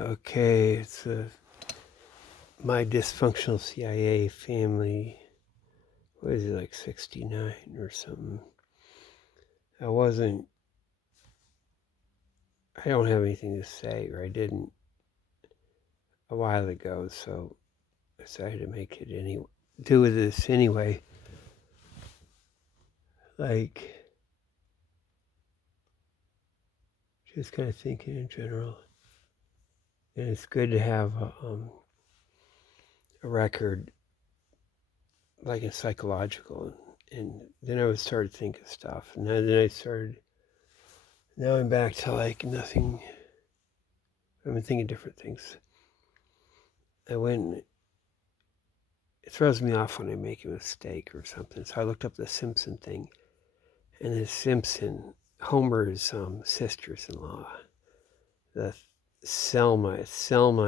Okay, it's my dysfunctional CIA family. What is it, like 69 or something? I don't have anything to say, or I didn't a while ago, so I decided to make it do with this anyway. Like, just kind of thinking in general. And it's good to have a record, like a psychological. And then I would start thinking stuff. And now I'm back to like nothing. I've been thinking different things. It throws me off when I make a mistake or something. So I looked up the Simpson thing. And the Simpson, Homer's sisters-in-law, the Selma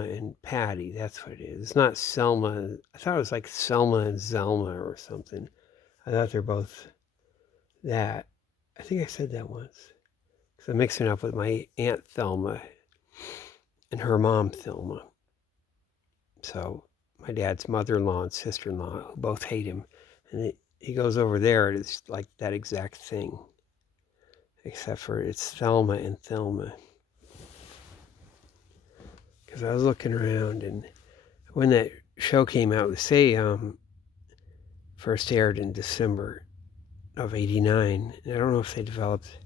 and Patty, that's what it is. It's not Selma. I thought it was like Selma and Zelma or something. I thought they're both that. I think I said that once. Because I'm mixing up with my Aunt Thelma and her mom Thelma. So my dad's mother-in-law and sister-in-law, who both hate him. And he goes over there, and it's like that exact thing. Except for it's Thelma and Thelma. Because I was looking around, and when that show came out, say first aired in December of '89. And I don't know if they developed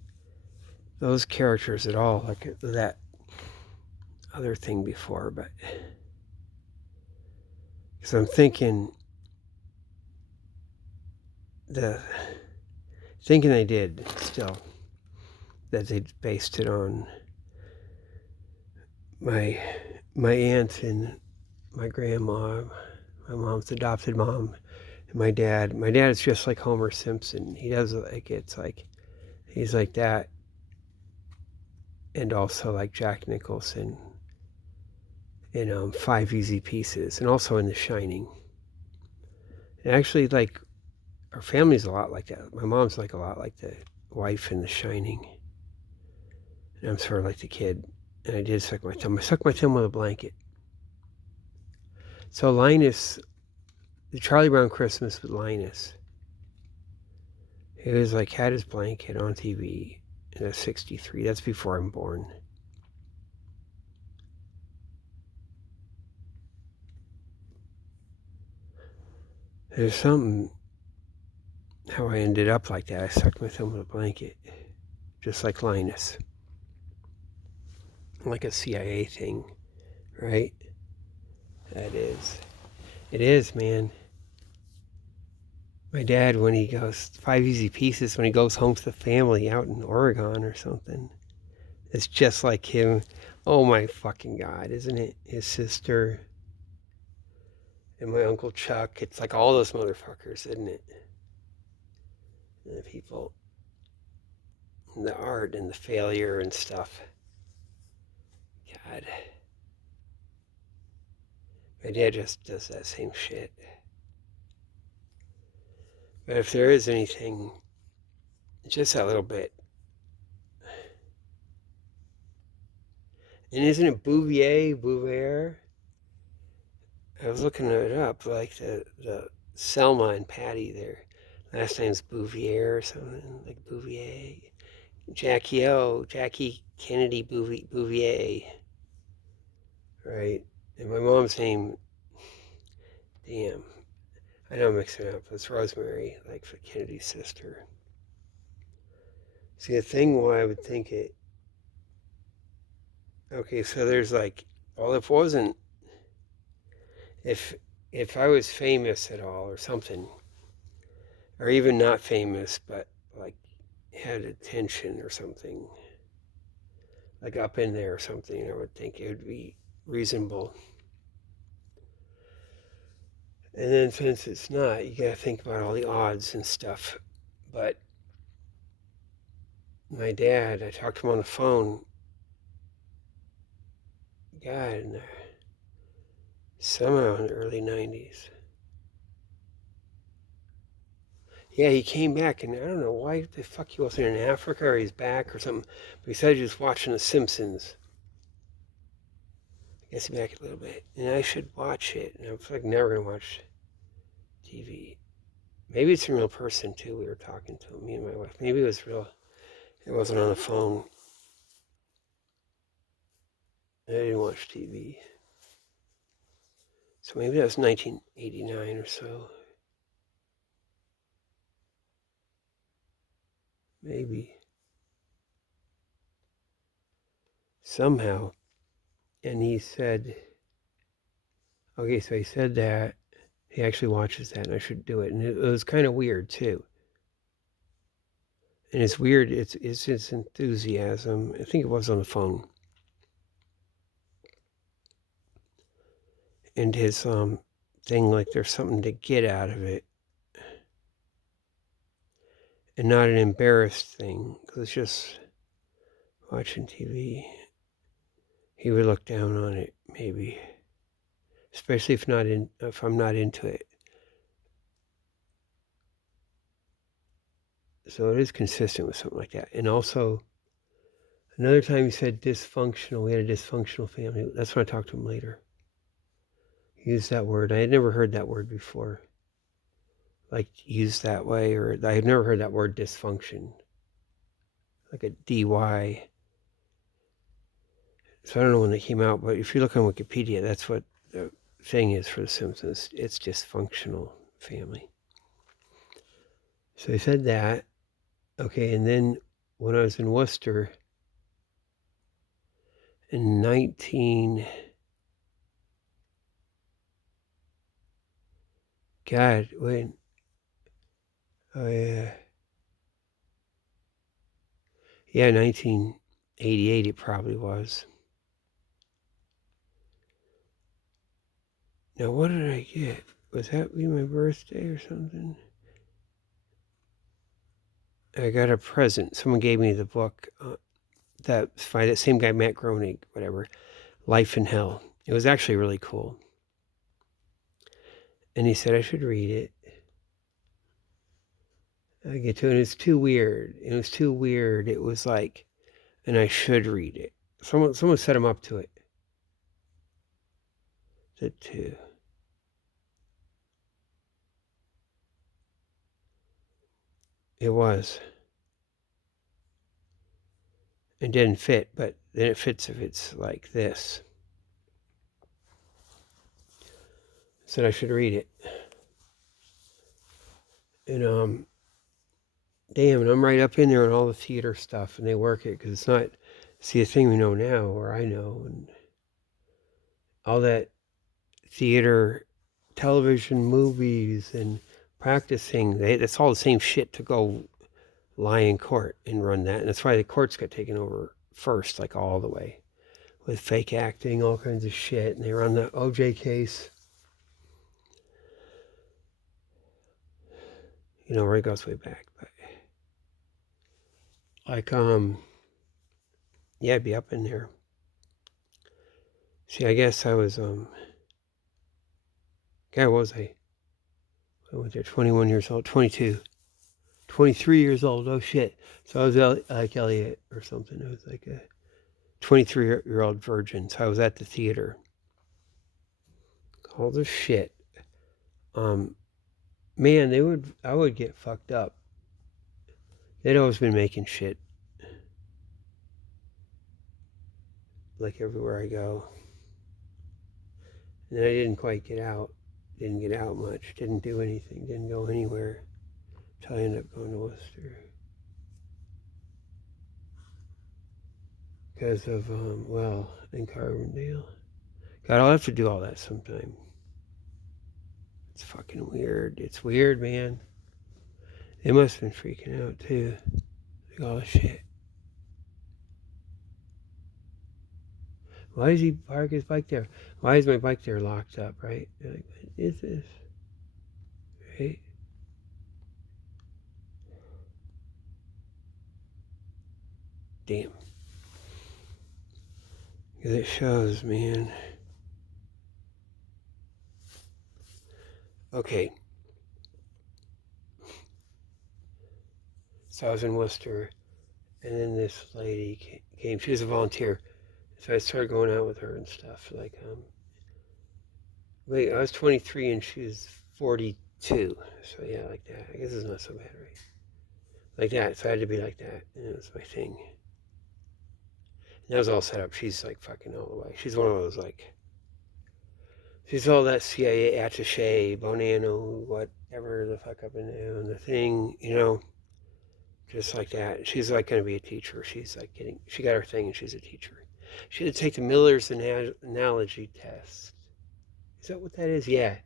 those characters at all, like that other thing before, but because I'm thinking they did still, that they based it on my aunt and my grandma, my mom's adopted mom, and my dad. My dad is just like Homer Simpson. He does he's like that, and also like Jack Nicholson in 5 Easy Pieces, and also in The Shining. And actually, like, our family's a lot like that. My mom's like a lot like the wife in The Shining, and I'm sort of like the kid. And I did suck my thumb. I sucked my thumb with a blanket. So Linus, the Charlie Brown Christmas with Linus, he was like had his blanket on TV in a '63. That's before I'm born. There's something how I ended up like that. I sucked my thumb with a blanket, just like Linus, like a CIA thing, right? That is. It is, man. My dad, when he goes 5 Easy Pieces, when he goes home to the family out in Oregon or something, it's just like him. Oh my fucking God, isn't it? His sister and my Uncle Chuck. It's like all those motherfuckers, isn't it? And the people, and the art and the failure and stuff. God. My dad just does that same shit. But if there is anything, just a little bit. And isn't it Bouvier? I was looking it up, like the Selma and Patty there. Last name's Bouvier or something, like Bouvier. Jackie Kennedy Bouvier. Right? And my mom's name, damn, I know I'm mixing it up. It's Rosemary, like for Kennedy's sister. See, the thing why I would think it, okay, so there's like, well, if I was famous at all or something, or even not famous, but like had attention or something, like up in there or something, I would think it would be reasonable. And then since it's not, you gotta think about all the odds and stuff. But my dad, I talked to him on the phone, God, somehow in the early 90s. Yeah, he came back, and I don't know why the fuck he wasn't in Africa or he's back or something, but he said he was watching The Simpsons. I guess back a little bit. And I should watch it. And I was like, never going to watch TV. Maybe it's a real person, too. We were talking to me and my wife. Maybe it was real. It wasn't on the phone. I didn't watch TV. So maybe that was 1989 or so. Maybe. Somehow. And he said, okay, so he said that. He actually watches that, and I should do it. And it was kind of weird, too. And it's weird. It's his enthusiasm. I think it was on the phone. And his thing, like there's something to get out of it. And not an embarrassed thing, because it's just watching TV. He would look down on it, maybe. Especially if I'm not into it. So it is consistent with something like that. And also, another time he said dysfunctional. We had a dysfunctional family. That's when I talked to him later. He used that word. I had never heard that word before. Like used that way, or I had never heard that word dysfunction. Like a DY. So I don't know when it came out, but if you look on Wikipedia, that's what the thing is for The Simpsons. It's dysfunctional family. So he said that. Okay, and then when I was in Worcester in 19... God, when... Oh, yeah. Yeah, 1988 it probably was. Now, what did I get? Was that be my birthday or something? I got a present. Someone gave me the book. That same guy, Matt Groening, whatever. Life in Hell. It was actually really cool. And he said I should read it. I get to it, and it's too weird. It was too weird. It was like, and I should read it. Someone set him up to it. Said too. It was. It didn't fit, but then it fits if it's like this. Said I should read it. And damn, and I'm right up in there on all the theater stuff, and they work it because it's not. See, the thing we know now, or I know, and all that theater, television, movies, and practicing. That's all the same shit to go lie in court and run that, and that's why the courts got taken over first, like all the way, with fake acting, all kinds of shit, and they run the OJ case. You know, where it goes way back, but like yeah, I'd be up in there. See, I guess I was God, what was I? I went there 21 years old, 22, 23 years old. Oh shit! So I was like Elliot or something. I was like a 23-year-old virgin. So I was at the theater. All this shit. Man, I would get fucked up. They'd always been making shit. Like everywhere I go. And I didn't quite get out. Didn't get out much. Didn't do anything. Didn't go anywhere. Until I ended up going to Worcester. Because of, in Carbondale. God, I'll have to do all that sometime. It's fucking weird. It's weird, man. They must have been freaking out, too. Like, all the shit. Why does he park his bike there? Why is my bike there locked up, right? You're like, what is this? Right? Damn. Because it shows, man. Okay. So I was in Worcester, and then this lady came. She was a volunteer. So I started going out with her and stuff. Like, wait, I was 23 and she was 42. So yeah, like that. I guess it's not so bad, right? Like that. So I had to be like that. And it was my thing. And that was all set up. She's like fucking all the way. She's one of those like, she's all that CIA attache, Bonanno, whatever the fuck up in there, and the thing, just like that. She's like going to be a teacher. She's like she got her thing and she's a teacher. She had to take the Miller's analogy test. Is that what that is? Yeah.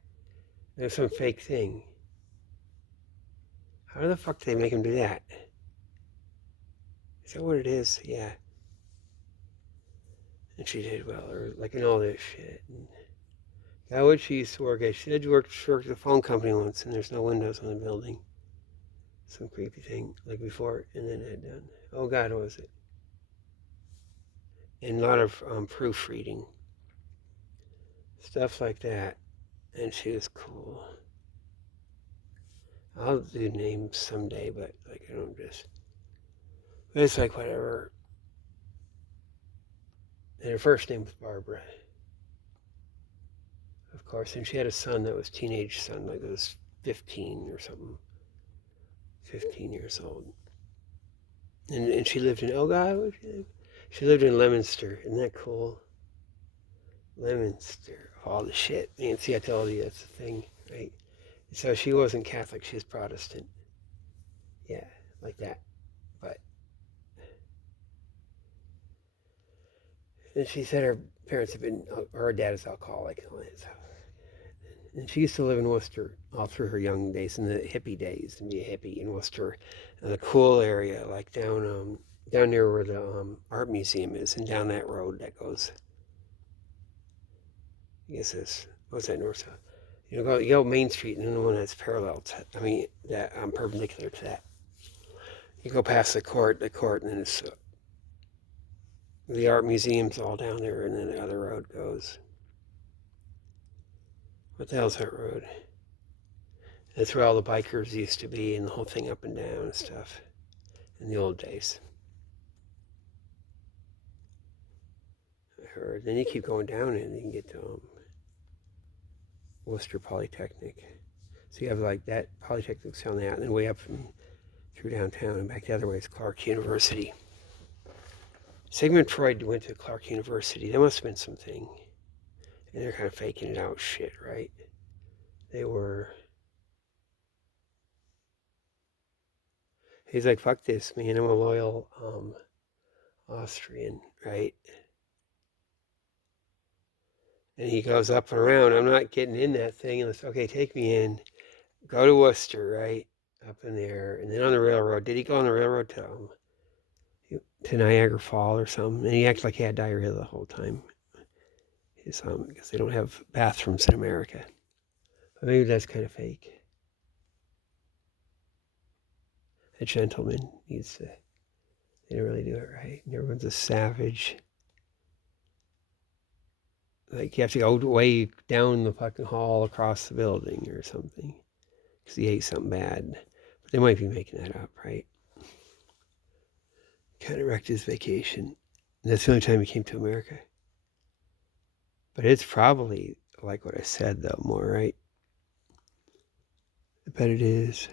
There's some fake thing. How the fuck do they make him do that? Is that what it is? Yeah. And she did well, or like in all this shit. And how would she used to work at? She said she worked at a phone company once, and there's no windows on the building. Some creepy thing like before, and then had done. Oh God, what was it? And a lot of proofreading, stuff like that. And she was cool. I'll do names someday, but like I don't just. But it's like whatever. And her first name was Barbara, of course. And she had a son that was teenage son, like it was 15 or something, 15 years old. And she lived in, oh God, where she live? She lived in Leominster. Isn't that cool? Leominster, all the shit. Man, see, I told you that's the thing, right? So she wasn't Catholic, she was Protestant. Yeah, like that. But, and she said her parents have been, her dad is alcoholic. And she used to live in Worcester all through her young days, in the hippie days, and be a hippie in Worcester, in a cool area, like down near where the art museum is, and down that road that goes. I guess this what's that north south? You go Main Street, and then the one that's parallel to, that perpendicular to that. You go past the court, and then it's the art museum's all down there, and then the other road goes. What the hell's that road? That's where all the bikers used to be, and the whole thing up and down and stuff in the old days. I heard. Then you keep going down, and you can get to Worcester Polytechnic. So you have like that Polytechnic's on that, and then way up through downtown and back the other way is Clark University. Sigmund Freud went to Clark University. There must have been something. And they're kind of faking it out shit, right? They were. He's like, fuck this, man. I'm a loyal Austrian, right? And he goes up and around. I'm not getting in that thing unless, okay, take me in. Go to Worcester, right? Up in there. And then on the railroad. Did he go on the railroad to Niagara Falls or something? And he acted like he had diarrhea the whole time. Because they don't have bathrooms in America. But maybe that's kind of fake. A gentleman needs to. They don't really do it right. And everyone's a savage. Like you have to go way down the fucking hall across the building or something. Because he ate something bad. But they might be making that up, right? Kind of wrecked his vacation. And that's the only time he came to America. But it's probably like what I said, though, more, right? I bet it is.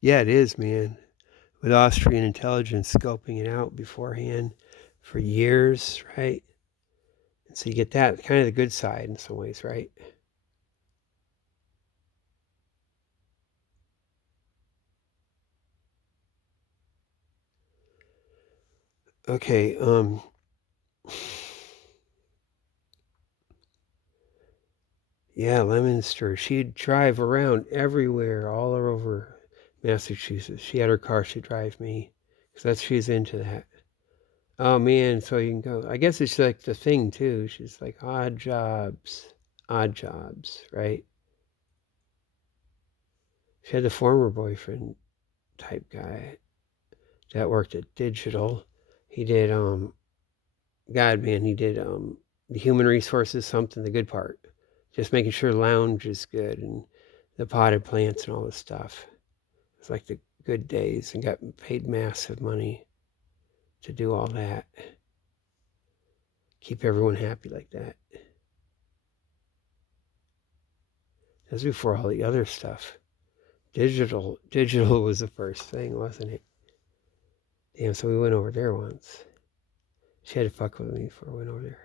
Yeah, it is, man. With Austrian intelligence scoping it out beforehand for years, right? And so you get that kind of the good side in some ways, right? Okay, yeah, Leominster. She'd drive around everywhere, all over Massachusetts. She had her car, she'd drive me. Because she's into that. Oh man, so you can go. I guess it's like the thing too. She's like odd jobs, right? She had the former boyfriend type guy that worked at Digital. He did God man, he did the human resources, something, the good part. Just making sure the lounge is good and the potted plants and all this stuff. It's like the good days, and got paid massive money to do all that. keep everyone happy like that. That's before all the other stuff. Digital was the first thing, wasn't it? Damn, so we went over there once. She had to fuck with me before I went over there.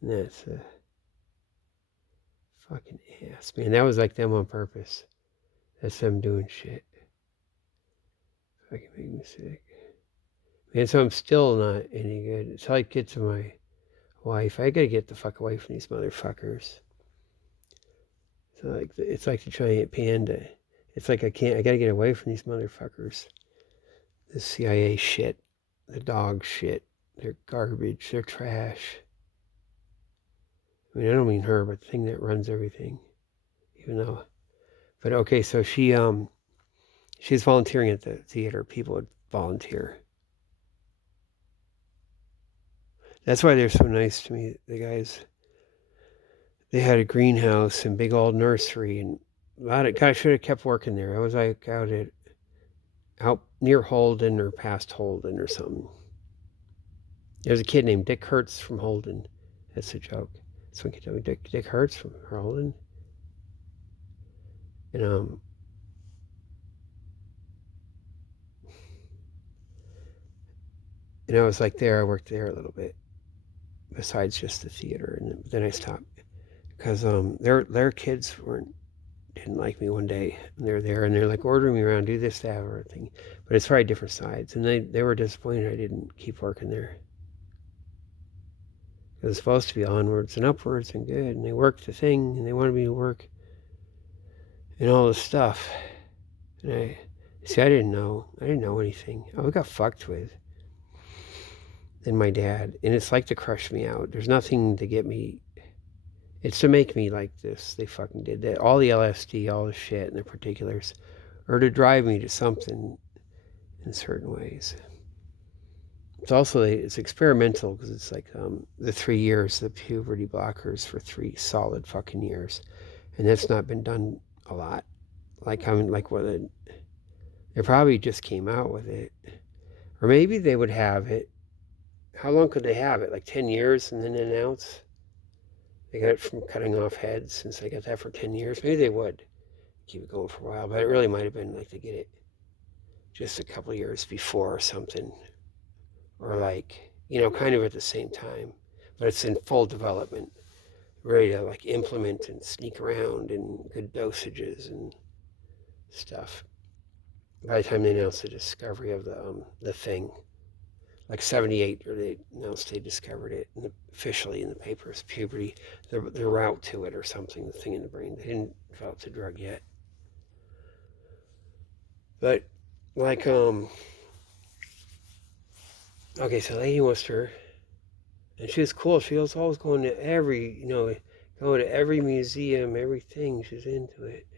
And that's a fucking ass, man. That was like them on purpose. That's them doing shit. Fucking make me sick. Man, so I'm still not any good. It's how I get to my wife. I gotta get the fuck away from these motherfuckers. So like, it's like the giant panda. It's like I gotta get away from these motherfuckers. The CIA shit, the dog shit, they're garbage, they're trash. I mean, I don't mean her, but the thing that runs everything. Even though, but okay, so she's volunteering at the theater. People would volunteer. That's why they're so nice to me, the guys. They had a greenhouse and big old nursery, and a lot of guys should have kept working there. I was like out near Holden or past Holden or something. There's a kid named Dick Hertz from Holden. That's a joke. Someone could tell me Dick Hertz from Holden. And I was like there. I worked there a little bit, besides just the theater, and then I stopped because their kids didn't like me one day. And they're there and they're like ordering me around, do this, that, or thing. But it's probably different sides, and they were disappointed I didn't keep working there. It was supposed to be onwards and upwards and good, and they worked the thing, and they wanted me to work and all this stuff. And I didn't know anything. I got fucked with. And my dad, and it's like to crush me out. There's nothing to get me. It's to make me like this. They fucking did that. All the LSD, all the shit, and the particulars, or to drive me to something in certain ways. It's also it's experimental because it's like the 3 years, the puberty blockers for 3 solid fucking years, and that's not been done a lot. Like they probably just came out with it, or maybe they would have it. How long could they have it? Like 10 years and then announce? They got it from cutting off heads, since they got that for 10 years. Maybe they would keep it going for a while, but it really might have been like they get it just a couple years before or something. Or like, kind of at the same time. But it's in full development, ready to like implement and sneak around in good dosages and stuff. By the time they announce the discovery of the thing, like 78, or they announced they discovered it officially in the papers, puberty, the route to it or something, the thing in the brain. They didn't develop the drug yet. But like, okay, so Lady Worcester, and she was cool. She was always going to going to every museum, everything. She's into it.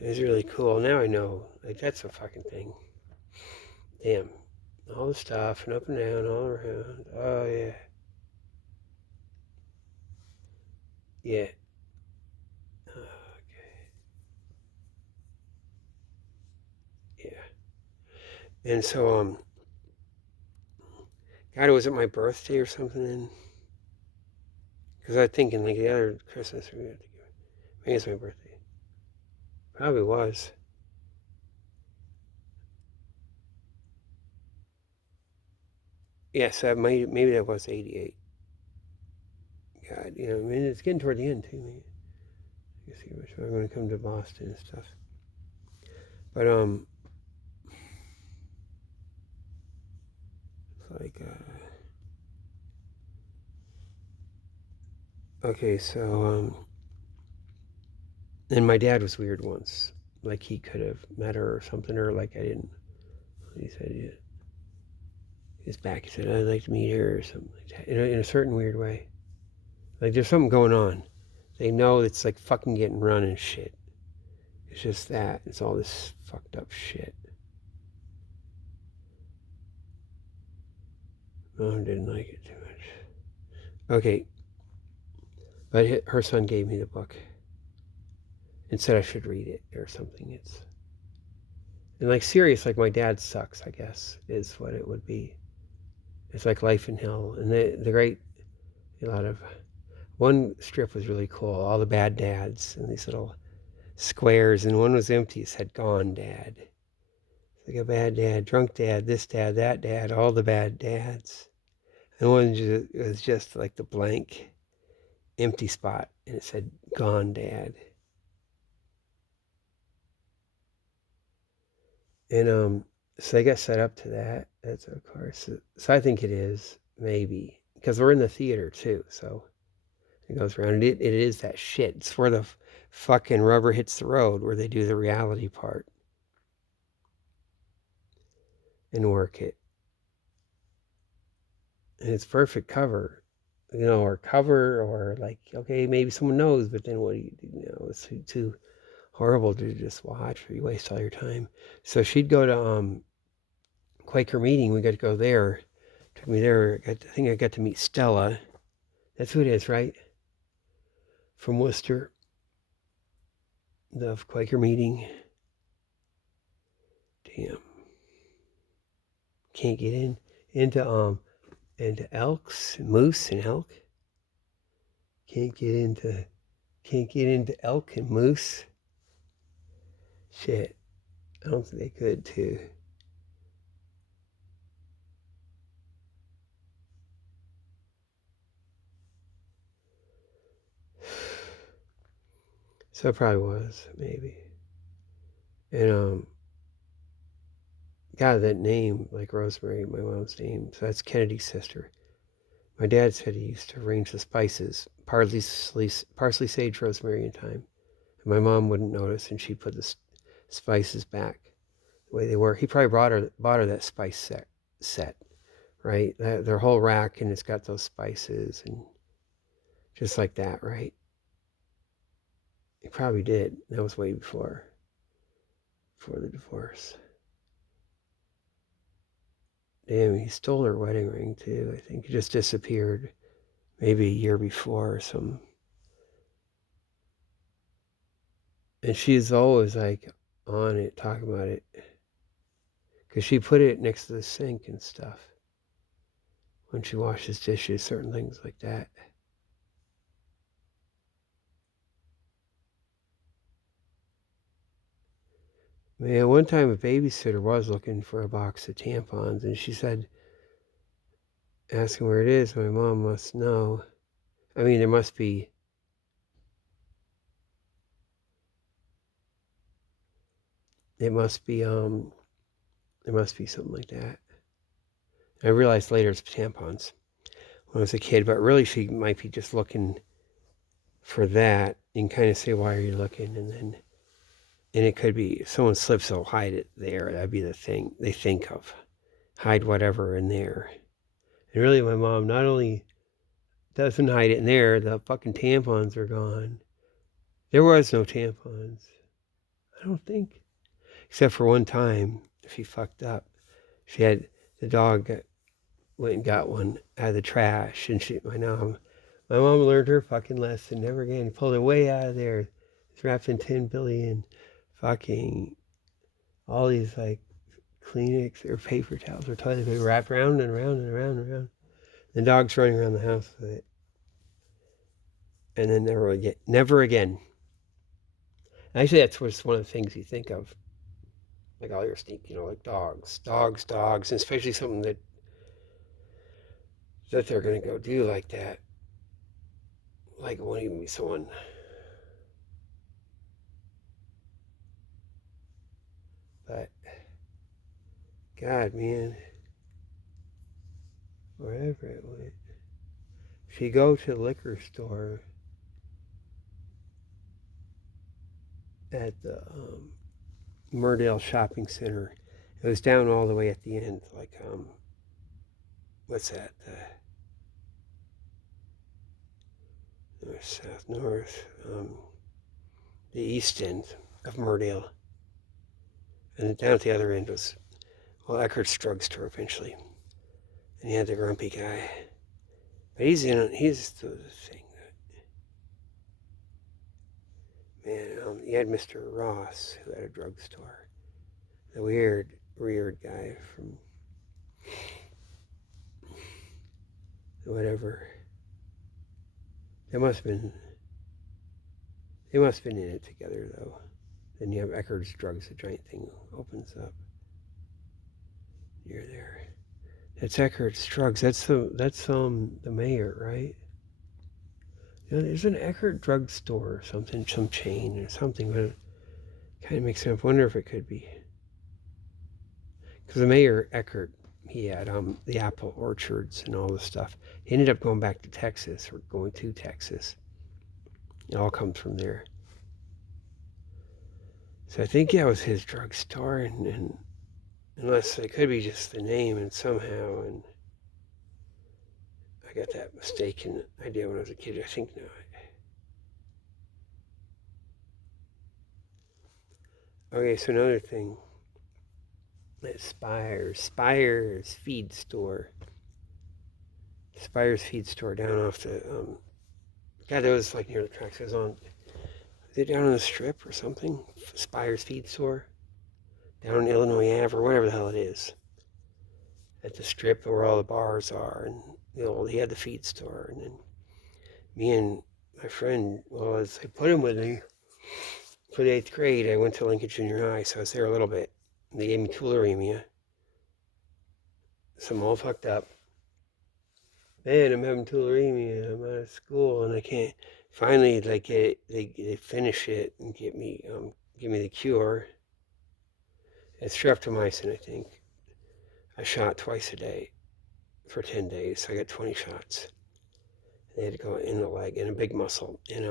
It was really cool. Now I know, like, that's a fucking thing. Damn. All the stuff, and up and down, all around. Oh, yeah. Yeah. Okay. Yeah. And so, God, was it my birthday or something then? Because I was thinking, like, the other Christmas, maybe it's my birthday. Probably was. Yes, maybe that was 88. God, I mean, it's getting toward the end, too, man. You see which I'm going to come to Boston and stuff. But, it's like, okay, so, and my dad was weird once. Like, he could have met her or something, or like I didn't. He said, yeah. His back, he said, I'd like to meet her or something like that, in a certain weird way. Like, there's something going on. They know it's like fucking getting run and shit. It's just that. It's all this fucked up shit. Oh, I didn't like it too much. Okay. But her son gave me the book and said I should read it or something. And like serious, like my dad sucks, I guess, is what it would be. It's like life in hell. And the great, a lot of, one strip was really cool, all the bad dads and these little squares, and one was empty. It said "Gone Dad." Like a bad dad, drunk dad, this dad, that dad, all the bad dads. And one was just like the blank, empty spot, and it said "Gone Dad." And so they got set up to that. That's of course. So I think it is maybe because we're in the theater too. So it goes around. It is that shit. It's where the fucking rubber hits the road, where they do the reality part and work it. And it's perfect cover, or cover, or like, okay, maybe someone knows, but then what do you know? It's too horrible to just watch, or you waste all your time. So she'd go to Quaker meeting. We got to go there. Took me there. I think I got to meet Stella. That's who it is, right? From Worcester. The Quaker meeting. Damn. Can't get into elks, moose and elk. Can't get into elk and moose. Shit. I don't think they could too. So it probably was, maybe. And God, that name, like Rosemary, my mom's name. So that's Kennedy's sister. My dad said he used to arrange the spices, parsley, sage, rosemary, and thyme. And my mom wouldn't notice, and she put the spices back the way they were. He probably bought her that spice set, right? Their whole rack, and it's got those spices and just like that, right? He probably did. That was way before the divorce. Damn, he stole her wedding ring too. I think it just disappeared maybe a year before or something. And she's always like on it, talking about it. Because she put it next to the sink and stuff. When she washes dishes, certain things like that. Man, one time a babysitter was looking for a box of tampons, and she said, asking where it is, my mom must know. I mean, there must be there must be something like that. I realized later it's tampons when I was a kid, but really she might be just looking for that. You can kind of say, why are you looking? And it could be if someone slips, they'll hide it there. That'd be the thing they think of. Hide whatever in there. And really, my mom not only doesn't hide it in there, the fucking tampons are gone. There was no tampons. I don't think. Except for one time, she fucked up. She had the dog went and got one out of the trash, and my mom learned her fucking lesson. Never again. Pulled it way out of there. It's wrapped in 10 billion fucking all these like Kleenex or paper towels or toilet paper wrapped around and around and around and around. The dog's running around the house with it. And then never again. Actually, that's what's one of the things you think of. Like all your sneak, like dogs, and especially something that they're going to go do like that. Like it won't even be someone. But, God, man, wherever it went. If you go to the liquor store at the Murdale Shopping Center, it was down all the way at the end, like, what's that? North, south, north, the east end of Murdale. And down at the other end was, Eckert's drugstore eventually. And he had the grumpy guy. But he's the thing. Man, you had Mr. Ross, who had a drugstore. The weird guy from whatever. They must have been in it together though. Then you have Eckerd's Drugs, the giant thing opens up near there. That's Eckerd's Drugs. That's the mayor, right? You know, there's an Eckerd drugstore or something, some chain or something, but it kind of makes sense. I wonder if it could be. Because the mayor, Eckerd, he had the apple orchards and all this stuff. He ended up going back to Texas, or going to Texas. It all comes from there. So I think that was his drugstore, and unless it could be just the name, and somehow, and I got that mistaken idea when I was a kid. I think no. Okay, so another thing. That Spires feed store. Spires feed store down off the God, that was like near the tracks. It was on. Is it down on the strip or something? Spires feed store down on Illinois Ave or whatever the hell it is. At the strip where all the bars are, and he had the feed store, and then me and my friend, well, as I put him with me for the 8th grade, I went to Lincoln Junior High, so I was there a little bit. They gave me tularemia, so I'm all fucked up. Man, I'm having tularemia. I'm out of school, and I can't. Finally, like they finish it and give me the cure. It's streptomycin, I think. I shot twice a day for 10 days. So I got 20 shots. They had to go in the leg and a big muscle, and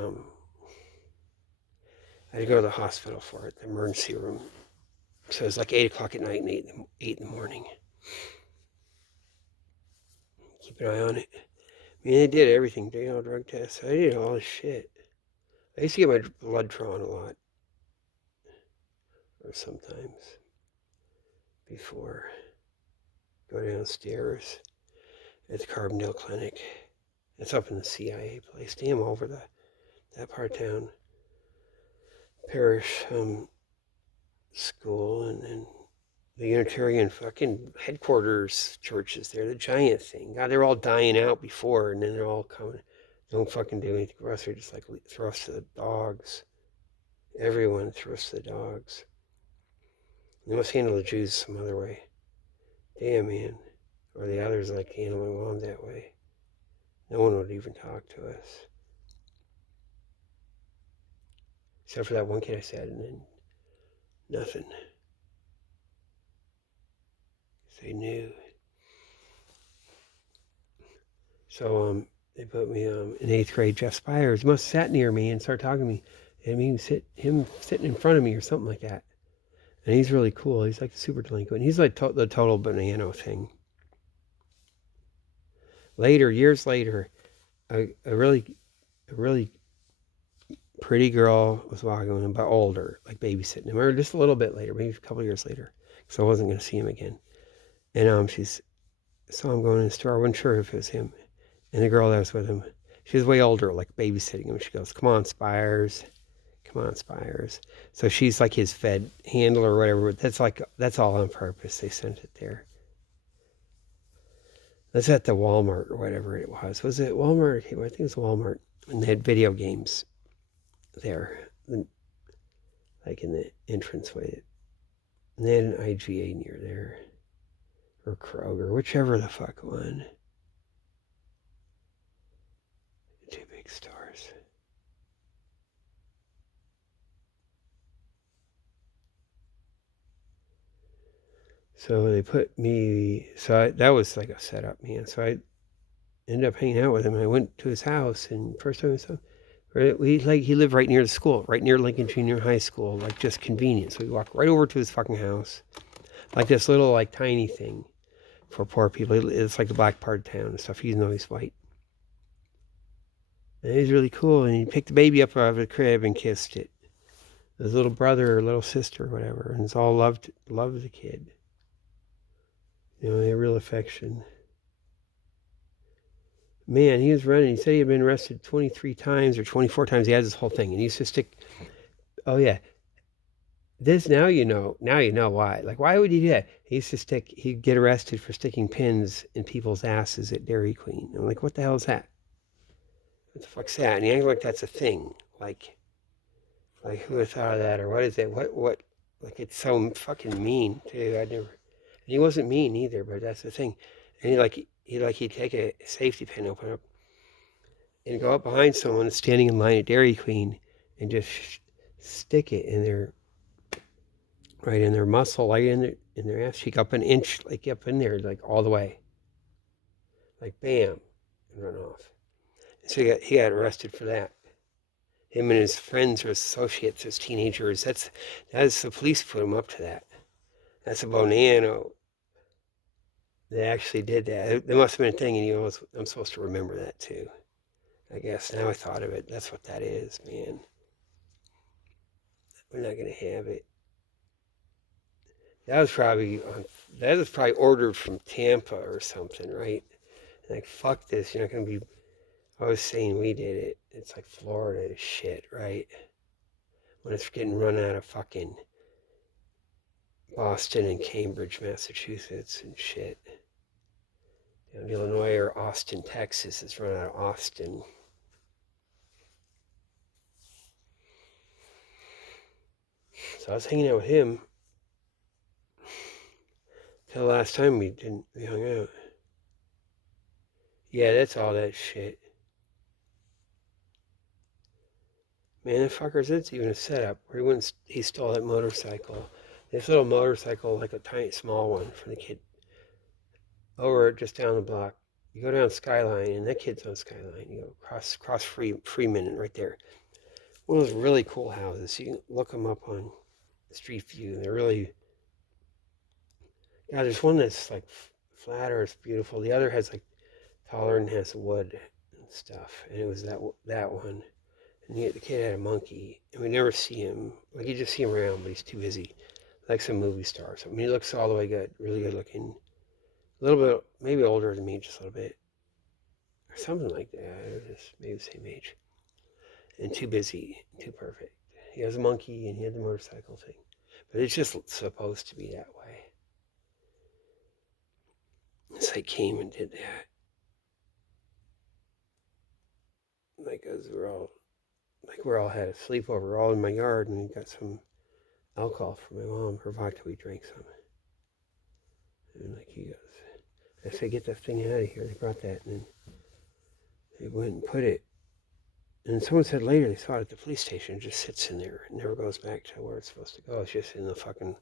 I had to go to the hospital for it, the emergency room. So it was like 8 o'clock at night and 8 in the morning. Keep an eye on it. I mean, they did everything. They all drug tests. I did all this shit. I used to get my blood drawn a lot, or sometimes before. Go downstairs at the Carbondale Clinic. It's up in the CIA place. Damn, over that part of town. Parish school, and then the Unitarian fucking headquarters churches there, the giant thing. God, they're all dying out before, and then they're all coming. Don't fucking do anything for us. They're just like throw us to the dogs. Everyone throws to the dogs. They must handle the Jews some other way. Damn, man. Or the others like handle my mom that way. No one would even talk to us. Except for that one kid I said, and then nothing. They knew. So they put me in 8th grade. Jeff Spires must have sat near me and started talking to me. And him sitting in front of me or something like that. And he's really cool. He's like a super delinquent. He's like the total banana thing. Later, years later, a really pretty girl was walking with him, but older, like babysitting him, or just a little bit later, maybe a couple years later, because I wasn't going to see him again. And she saw him going in the store. I wasn't sure if it was him. And the girl that was with him, she was way older, like babysitting him. She goes, "Come on, Spires. Come on, Spires." So she's like his fed handler or whatever. That's all on purpose. They sent it there. That's at the Walmart or whatever it was. Was it Walmart? I think it was Walmart. And they had video games there, like in the entranceway. And they had an IGA near there, or Kroger, whichever the fuck one. Two big stores. So they put me. That was like a setup, man. So I ended up hanging out with him. I went to his house, and first time I saw him, he lived right near the school, right near Lincoln Junior High School, like just convenient. So we walked right over to his fucking house, like this little like tiny thing for poor people. It's like the black part of town and stuff, even though he's white. And he's really cool. And he picked the baby up out of the crib and kissed it. His little brother or little sister or whatever, and it's all loved the kid. You know, a real affection. Man, he was running. He said he had been arrested 23 times or 24 times. He has this whole thing. And he used to stick, oh yeah. This now you know. Now you know why. Like, why would he do that? He used to stick. He'd get arrested for sticking pins in people's asses at Dairy Queen. I'm like, what the hell is that? What the fuck's that? And he acts like that's a thing. Like who would have thought of that? Or what is it? What? Like it's so fucking mean too. I never. And he wasn't mean either, but that's the thing. And he'd take a safety pin, open up, and go up behind someone standing in line at Dairy Queen, and just stick it in their right in their muscle, like in their ass cheek, up an inch, like up in there, like all the way, like bam, and run off. So he got arrested for that. Him and his friends or associates as teenagers. That's the police put him up to that. That's a Bonanno that actually did that. There must have been a thing, and I'm supposed to remember that too. I guess now I thought of it. That's what that is, man. We're not gonna have it. That was probably ordered from Tampa or something, right? Like fuck this, you're not gonna be. I was saying we did it. It's like Florida shit, right? When it's getting run out of fucking Boston and Cambridge, Massachusetts and shit. Illinois or Austin, Texas is run out of Austin. So I was hanging out with him till the last time we hung out. Yeah, that's all that shit. Man, the fuckers, it's even a setup. He stole that motorcycle. This little motorcycle, like a tiny, small one for the kid, over just down the block. You go down Skyline, and that kid's on Skyline. You go cross Freeman, and right there. One of those really cool houses. You can look them up on Street View. They're really. Yeah, there's one that's like flatter. It's beautiful. The other has like taller and has wood and stuff. And it was that one. And the kid had a monkey, and we never see him. Like you just see him around, but he's too busy. Like some movie star or something. He looks all the way good, really good looking. A little bit, maybe older than me, just a little bit, or something like that. Just maybe the same age. And too busy, too perfect. He has a monkey, and he had the motorcycle thing, but it's just supposed to be that way. So I came and did that. Like as we're all had a sleepover, we're all in my yard, and we got some alcohol for my mom. Her vodka, we drank some. And like he goes, I said, get that thing out of here. They brought that, and then they went and put it. And someone said later they saw it at the police station. It just sits in there. It never goes back to where it's supposed to go. It's just in the fucking,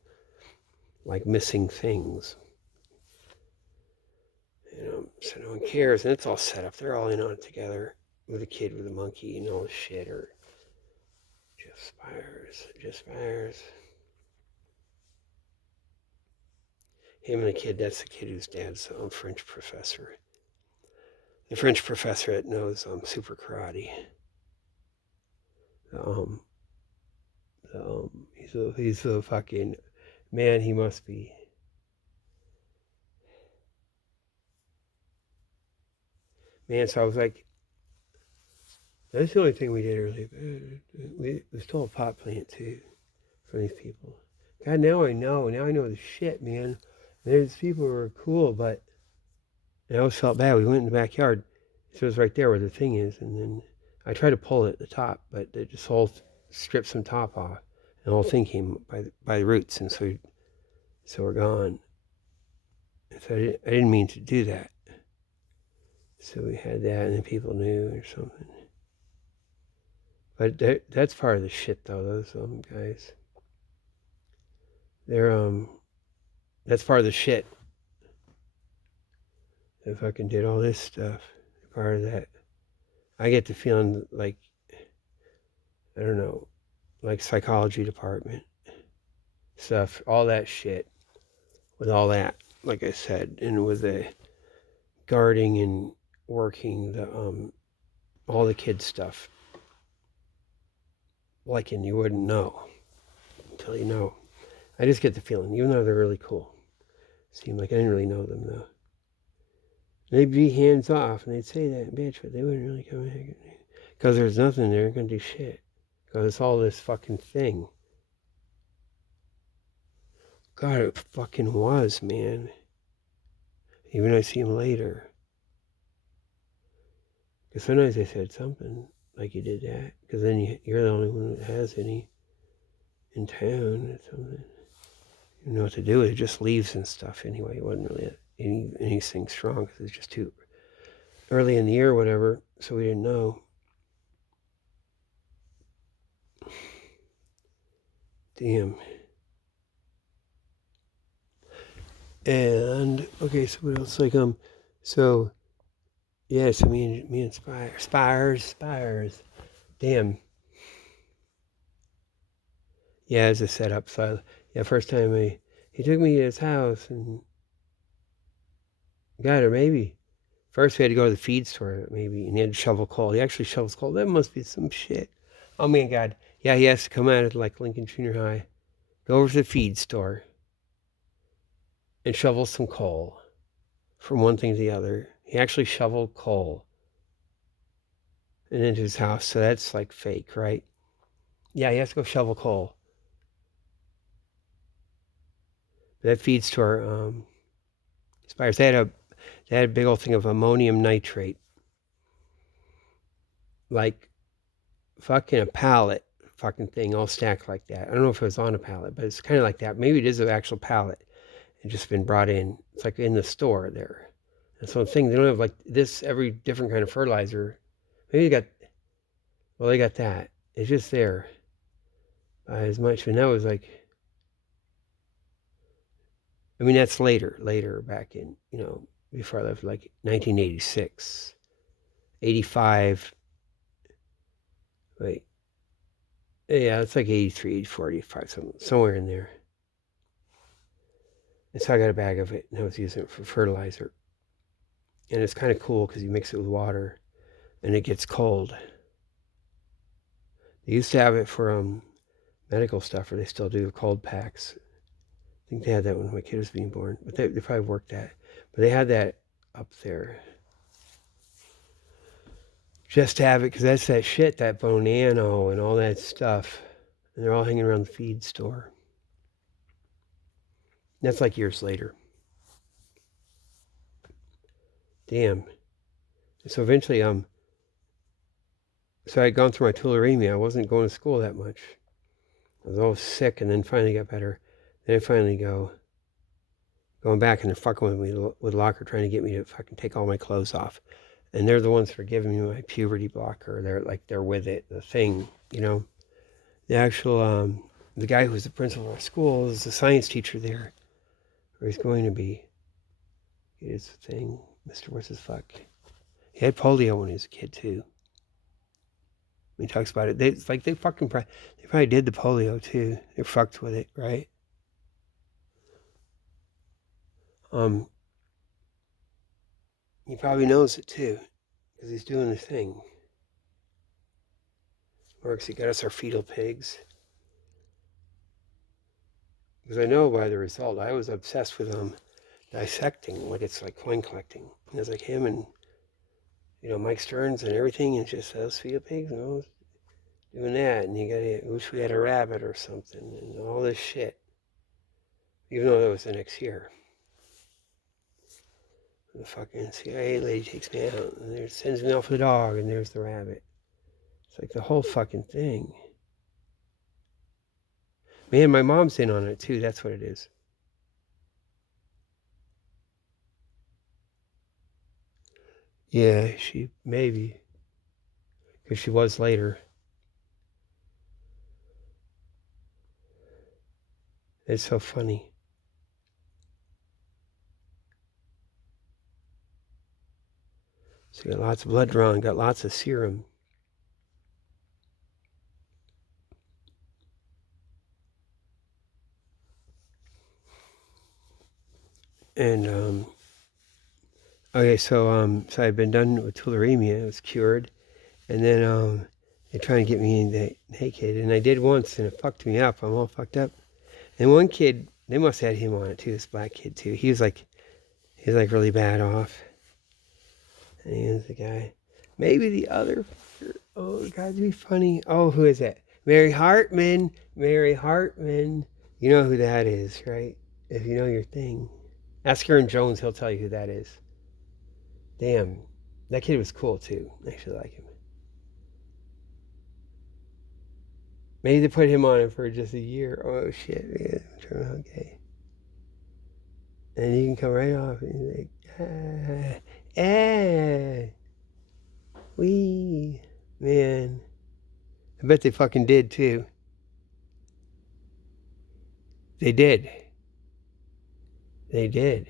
like, missing things. So no one cares. And it's all set up. They're all in on it together with a kid with a monkey and all this shit. Or Jeff Spires. Him and the kid, that's the kid whose dad's a French professor. The French professor that knows super karate. He's a fucking man. He must be. Man, so I was like, that's the only thing we did early. We stole a pot plant too from these people. God, now I know. Now I know the shit, man. There's people who are cool, but I always felt bad. We went in the backyard, so it was right there where the thing is, and then I tried to pull it at the top, but it just all stripped some top off, and the whole thing came by the roots, and so we're gone. And so I didn't mean to do that. So we had that, and then people knew or something. But that's part of the shit, though. Those guys, they're that's part of the shit. They fucking did all this stuff. Part of that. I get the feeling like, I don't know, like psychology department stuff, all that shit, with all that, like I said, and with the guarding and working the all the kids stuff. Like, and you wouldn't know until you know. I just get the feeling, even though they're really cool, seemed like I didn't really know them though. They'd be hands off, and they'd say that, bitch, but they wouldn't really come in because there's nothing there, gonna do shit. Because it's all this fucking thing. God, it fucking was, man. Even I see him later. Because sometimes I said something like you did that. Because then you're the only one that has any in town or something. You know what to do with it. Just leaves and stuff anyway. It wasn't really anything strong because it's just too early in the year or whatever. So we didn't know. Damn. And okay, so what else? Like so yeah, so me and Spires. Damn. Yeah, as a setup. So yeah, first time he took me to his house and got her maybe. First we had to go to the feed store maybe, and he had to shovel coal. He actually shovels coal. That must be some shit. Oh man, God. Yeah, he has to come out of like Lincoln Junior High, go over to the feed store, and shovel some coal from one thing to the other. He actually shoveled coal and into his house, so that's like fake, right? Yeah, he has to go shovel coal. That feed store, Spires, they had a big old thing of ammonium nitrate, like fucking a pallet, fucking thing, all stacked like that. I don't know if it was on a pallet, but it's kind of like that. Maybe it is an actual pallet. It's just been brought in. It's like in the store there. And so the thing, they don't have like this every different kind of fertilizer. Maybe they got that. It's just there by as much. And that was like, I mean, that's later back in, before I left, like 1986, 85. Wait, yeah, it's like 83, 84, 85, somewhere in there. And so I got a bag of it, and I was using it for fertilizer. And it's kind of cool because you mix it with water, and it gets cold. They used to have it for medical stuff, or they still do cold packs. I think they had that when my kid was being born, but they probably worked that. But they had that up there. Just to have it, because that's that shit, that Bonano and all that stuff. And they're all hanging around the feed store. That's like years later. Damn. So eventually, so I'd gone through my tularemia. I wasn't going to school that much. I was always sick, and then finally got better. Then I finally going back, and they're fucking with me with locker, trying to get me to fucking take all my clothes off. And they're the ones that are giving me my puberty blocker. They're with it, the thing, The actual, the guy who's the principal of our school is the science teacher there, or he's going to be. He is the thing, Mr. What's his fuck. He had polio when he was a kid too. He talks about it. They probably did the polio too. They're fucked with it, right? He probably knows it too, because he's doing the thing. Works. He got us our fetal pigs. Because I know by the result, I was obsessed with dissecting, like it's like coin collecting. And it's like him and Mike Stearns and everything, and just those fetal pigs, doing that, and you wish we had a rabbit or something, and all this shit. Even though that was the next year. The fucking CIA lady takes me out, and there sends me off with the dog, and there's the rabbit. It's like the whole fucking thing. Man, my mom's in on it too. That's what it is. Yeah, she maybe, because she was later. It's so funny. So you got lots of blood drawn, got lots of serum. And okay, so I'd been done with tularemia. I was cured, and then they're trying to get me naked, and I did once, and it fucked me up. I'm all fucked up. And one kid, they must have had him on it too. This black kid too. He was like really bad off. And he was the guy. Maybe the other. Oh, God, to be funny. Oh, who is that? Mary Hartman. Mary Hartman. You know who that is, right? if you know your thing. Ask Aaron Jones, he'll tell you who that is. Damn, that kid was cool too. I actually like him. Maybe they put him on it for just a year. Oh shit, man. Okay. And you can come right off and he's like, wee. Man. I bet they fucking did too. They did. They did.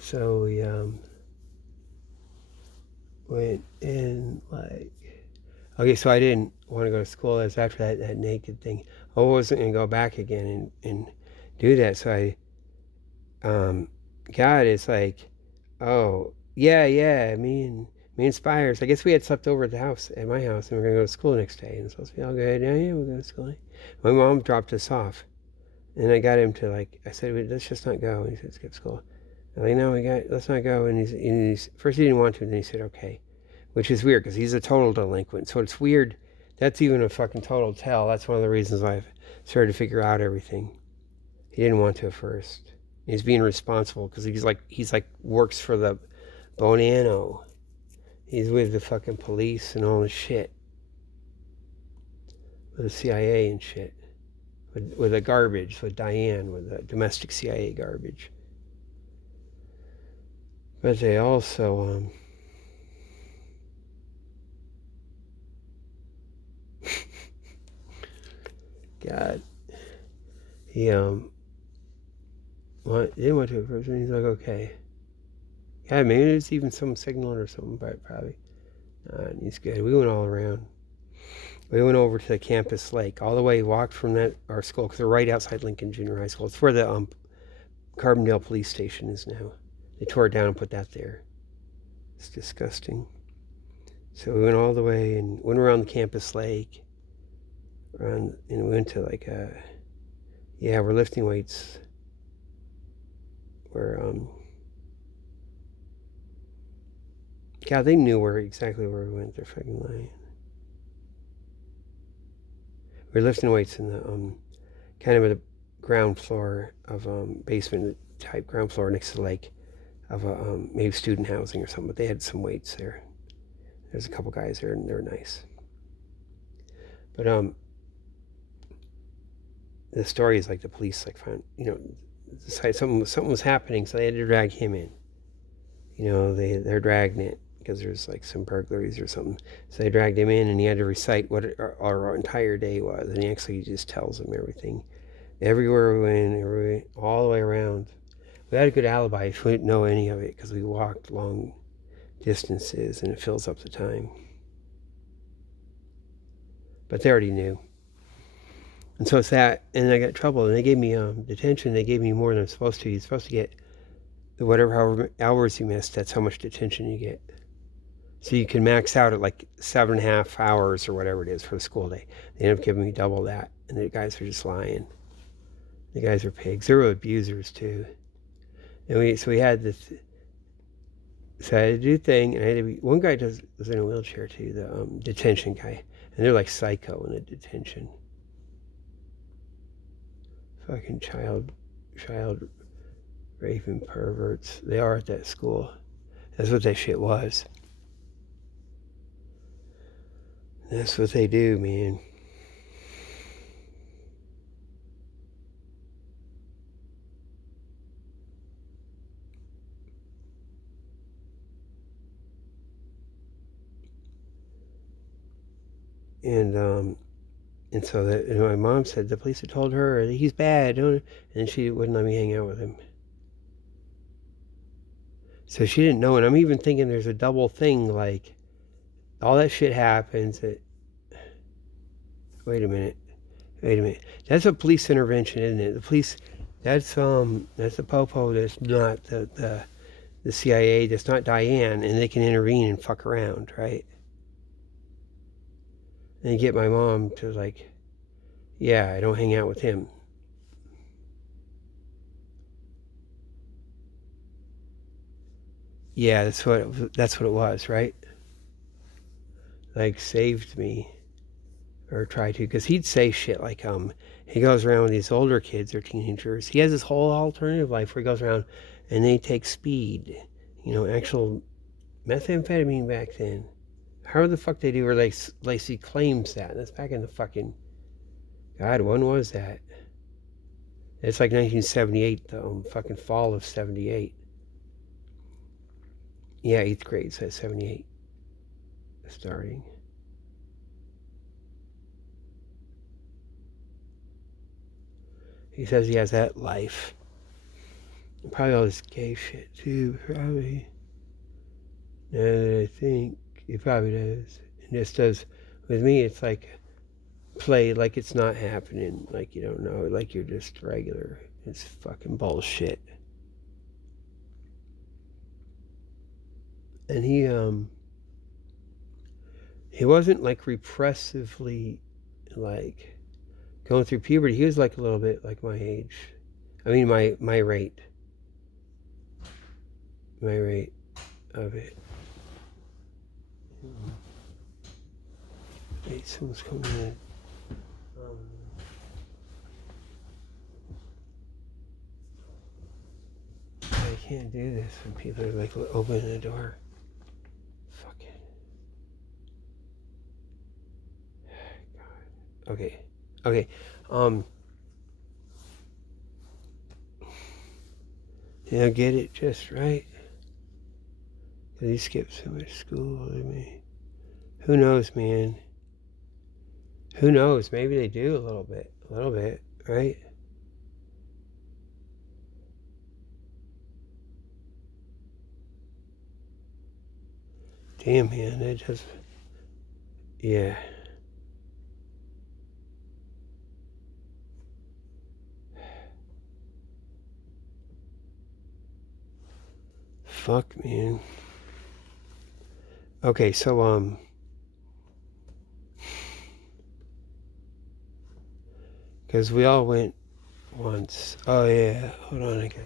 So we went in like, okay, so I didn't want to go to school. It was after that naked thing. I wasn't going to go back again and do that. So God, it's like, oh, yeah, me and Spires. I guess we had slept over at the house, at my house, and we are going to go to school the next day. And it's supposed to be all good. Yeah, we're going to school. My mom dropped us off. And I got him to like, I said, let's just not go. And he said, skip school. I'm like, no, let's not go. And he's first he didn't want to, and then he said, okay. Which is weird because he's a total delinquent. So it's weird. That's even a fucking total tell. That's one of the reasons I've started to figure out everything. He didn't want to at first. He's being responsible because he's like works for the Bonanno. He's with the fucking police and all this shit. With the CIA and shit. With the garbage, with Diane, with the domestic CIA garbage. But they also, God, he, didn't want to at first, and he's like, okay. Yeah, maybe there's even some signal or something, but probably. And he's good. We went all around. We went over to the campus lake, all the way, walked from our school, because we're right outside Lincoln Junior High School. It's where the Carbondale Police Station is now. They tore it down and put that there. It's disgusting. So we went all the way and went around the campus lake. And we went to like we're lifting weights. God, they knew exactly where we went. They're fucking lying. We were lifting weights in the kind of the ground floor of basement type ground floor next to the lake of maybe student housing or something. But they had some weights there. There's a couple guys there, and they're nice. But the story is like the police found, something was happening, so they had to drag him in. They're dragging it because there's like some burglaries or something. So they dragged him in, and he had to recite what our entire day was, and he actually just tells them everything, everywhere we went, all the way around. We had a good alibi if we didn't know any of it because we walked long distances, and it fills up the time. But they already knew. And so it's that, and I got trouble, and they gave me detention. They gave me more than I'm supposed to. You're supposed to get however hours you missed, that's how much detention you get. So you can max out at like 7.5 hours or whatever it is for the school day. They end up giving me double that, and the guys are just lying. The guys are pigs. They were abusers too. And we had this. So I had to do a thing, and one guy was in a wheelchair too, the detention guy, and they're like psycho in the detention. Fucking child raping perverts. They are at that school. That's what that shit was. That's what they do, man. And so my mom said the police had told her he's bad, and she wouldn't let me hang out with him. So she didn't know, and I'm even thinking there's a double thing, like all that shit happens. Wait a minute. That's a police intervention, isn't it? The police. That's the popo. That's not the CIA. That's not Diane, and they can intervene and fuck around, right? And get my mom to Yeah, I don't hang out with him. Yeah, that's what it was, right? Like saved me or tried to, because he'd say shit like he goes around with these older kids or teenagers. He has this whole alternative life where he goes around and they take speed, actual methamphetamine back then. How the fuck they do? Or Lacey claims that. That's back in the fucking God. When was that? It's like 1978, the fucking fall of '78. Yeah, 8th grade, so 78 starting. He says he has that life. Probably all this gay shit too, probably. Now that I think, he probably does. And just does, with me, it's like play like it's not happening, like you don't know, like you're just regular. It's fucking bullshit. And he wasn't like repressively like going through puberty. He was like a little bit like my age. I mean my rate of it. Wait, someone's coming in. I can't do this when people are like opening the door. Fuck it. God. Okay. Get it just right. Cause he skipped so much school to me. Who knows, man? Who knows? Maybe they do a little bit, right? Damn, man, it just, yeah. Fuck, man. Okay, so, because we all went once. Oh, yeah, hold on, okay.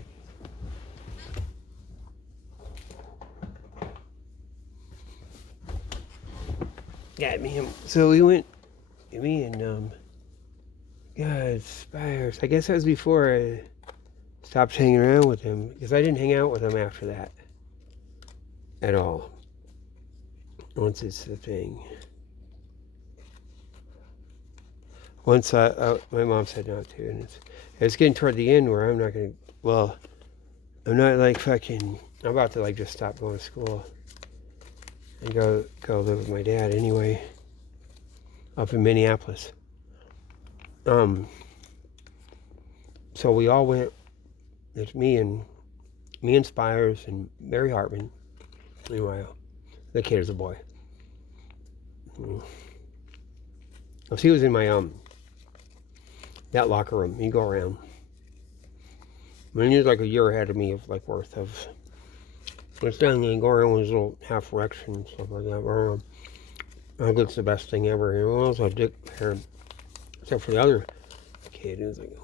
Got me. So we went, me and, God, Spires. I guess that was before I stopped hanging around with him, because I didn't hang out with him after that at all. Once it's the thing. Once my mom said not to, and it's getting toward the end where I'm not gonna. Well, I'm not like fucking. I'm about to like just stop going to school and go live with my dad anyway, up in Minneapolis. So we all went. It's me and Spires and Mary Hartman. Anyway, the kid is a boy. So he was in my that locker room. You go around. I mean, he was like a year ahead of me of like worth of. It's down there, go around with his little half erection and stuff like that. I think it's the best thing ever. You know, also a dick there, except for the other kid. He was like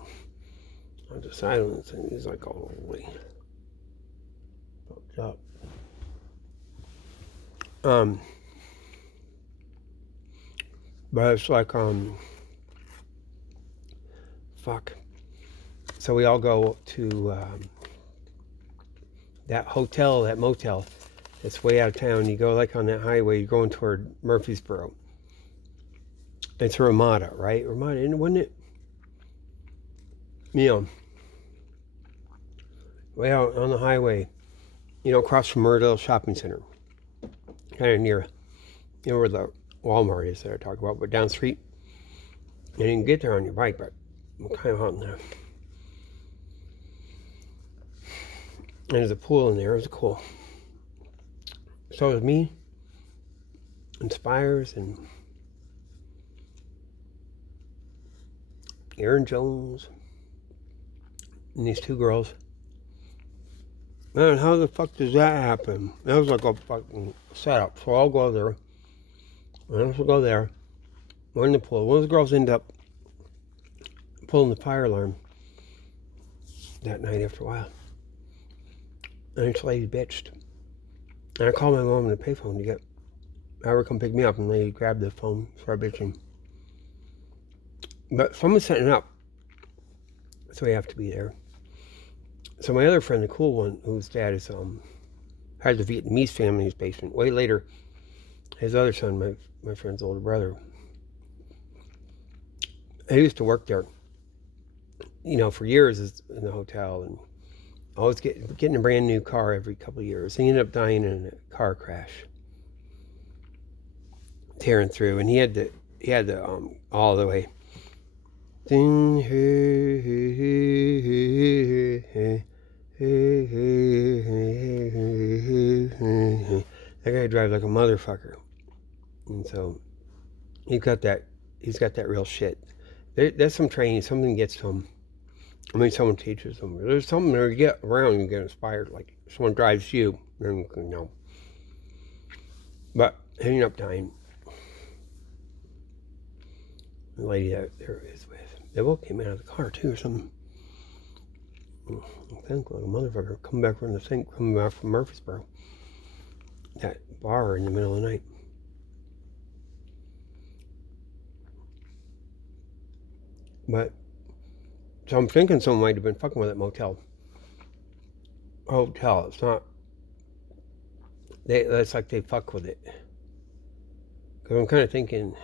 on the silence, and he's like all way fucked up. But it's like fuck. So we all go to that hotel, that motel. It's way out of town. You go like on that highway. You're going toward Murfreesboro. It's Ramada, right? Ramada, wasn't it? Way out on the highway. Across from Myrtle Shopping Center. Kind of near, where the Walmart is that I talk about, but down the street. And you can get there on your bike, but I'm kind of out there. And there's a pool in there. It was cool. So it was me, and Spires, and Aaron Jones, and these two girls. Man, how the fuck does that happen? That was like a fucking setup. So I'll go there. And I'll go there. We're in the pool. One of the girls ended up pulling the fire alarm that night after a while. And this lady bitched. And I called my mom on the payphone to get her to come pick me up, and the lady grabbed the phone, started bitching. But someone's setting it up, so we have to be there. So my other friend, the cool one, whose dad is had the Vietnamese family in his basement. Way later, his other son, my friend's older brother, he used to work there, for years in the hotel, and always getting a brand new car every couple of years. He ended up dying in a car crash, tearing through, and he had the all the way. That guy drives like a motherfucker, and so he's got that real shit. There's some training, something gets to him. I mean, someone teaches them. There's something there you get around, you get inspired. Like someone drives you, But he ended up dying. The lady that there is with, they both came out of the car too, or something. I think like a motherfucker coming back from the sink, coming back from Murfreesboro. That bar in the middle of the night. But so I'm thinking someone might have been fucking with that hotel. It's not. That's like they fuck with it. Because I'm kind of thinking,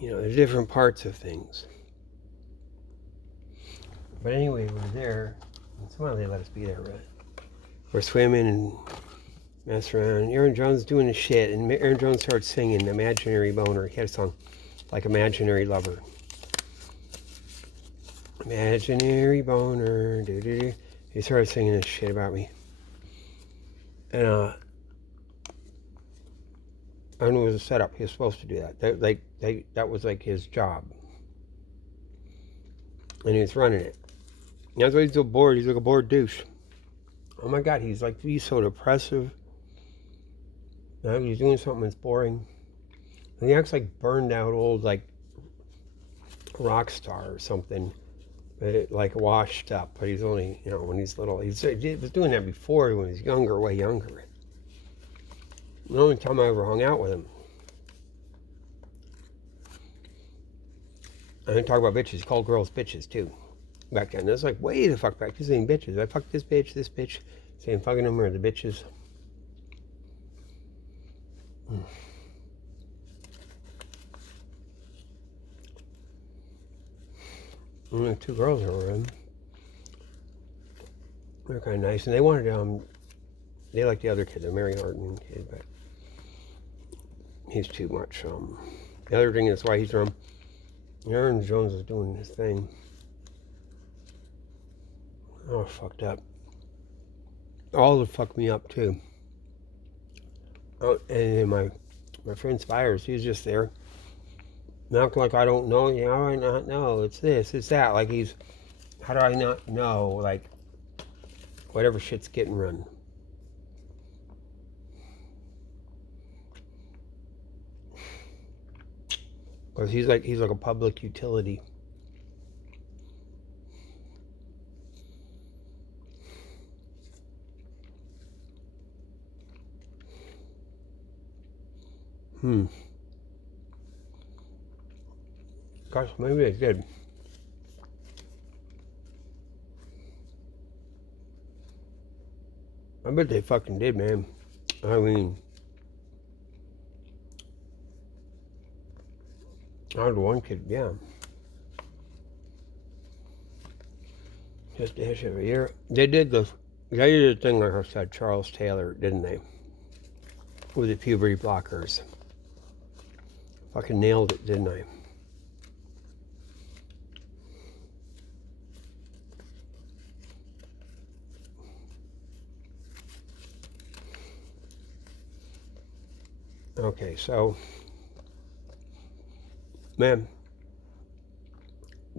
there's different parts of things. But anyway, we're there, and somehow they let us be there, right? We're swimming and messing around. And Aaron Jones doing his shit, and Aaron Jones started singing "Imaginary Boner." He had a song like "Imaginary Lover." Imaginary boner, doo-doo-doo. He started singing this shit about me. And I knew it was a setup. He was supposed to do that. That was like his job. And he was running it. And that's why he's so bored. He's like a bored douche. Oh my God, he's so depressive. Now he's doing something that's boring. And he acts like burned out old, like rock star or something. Like washed up, but he's only, when he's little. He was doing that before when he was younger, way younger. The only time I ever hung out with him. I didn't talk about bitches. He called girls bitches too. Back then. That's like way the fuck back. He's saying bitches. I fucked this bitch. Saying fucking them or the bitches. And the two girls that were in. They're kind of nice, and they wanted they like the other kid, the Mary Harden kid, but he's too much. The other thing is why he's Aaron Jones is doing his thing. Oh, fucked up. All of it fucked me up too. Oh, and then my friend Spires, he's just there. Not like I don't know, how do I not know? It's this, it's that. Like how do I not know? Like, whatever shit's getting run. Because he's like a public utility. Gosh, maybe they did. I bet they fucking did, man. I mean, I had one kid, yeah. Just a hitch of a year. They did a thing like I said, Charles Taylor, didn't they? With the puberty blockers. Fucking nailed it, didn't I? Okay, so, man,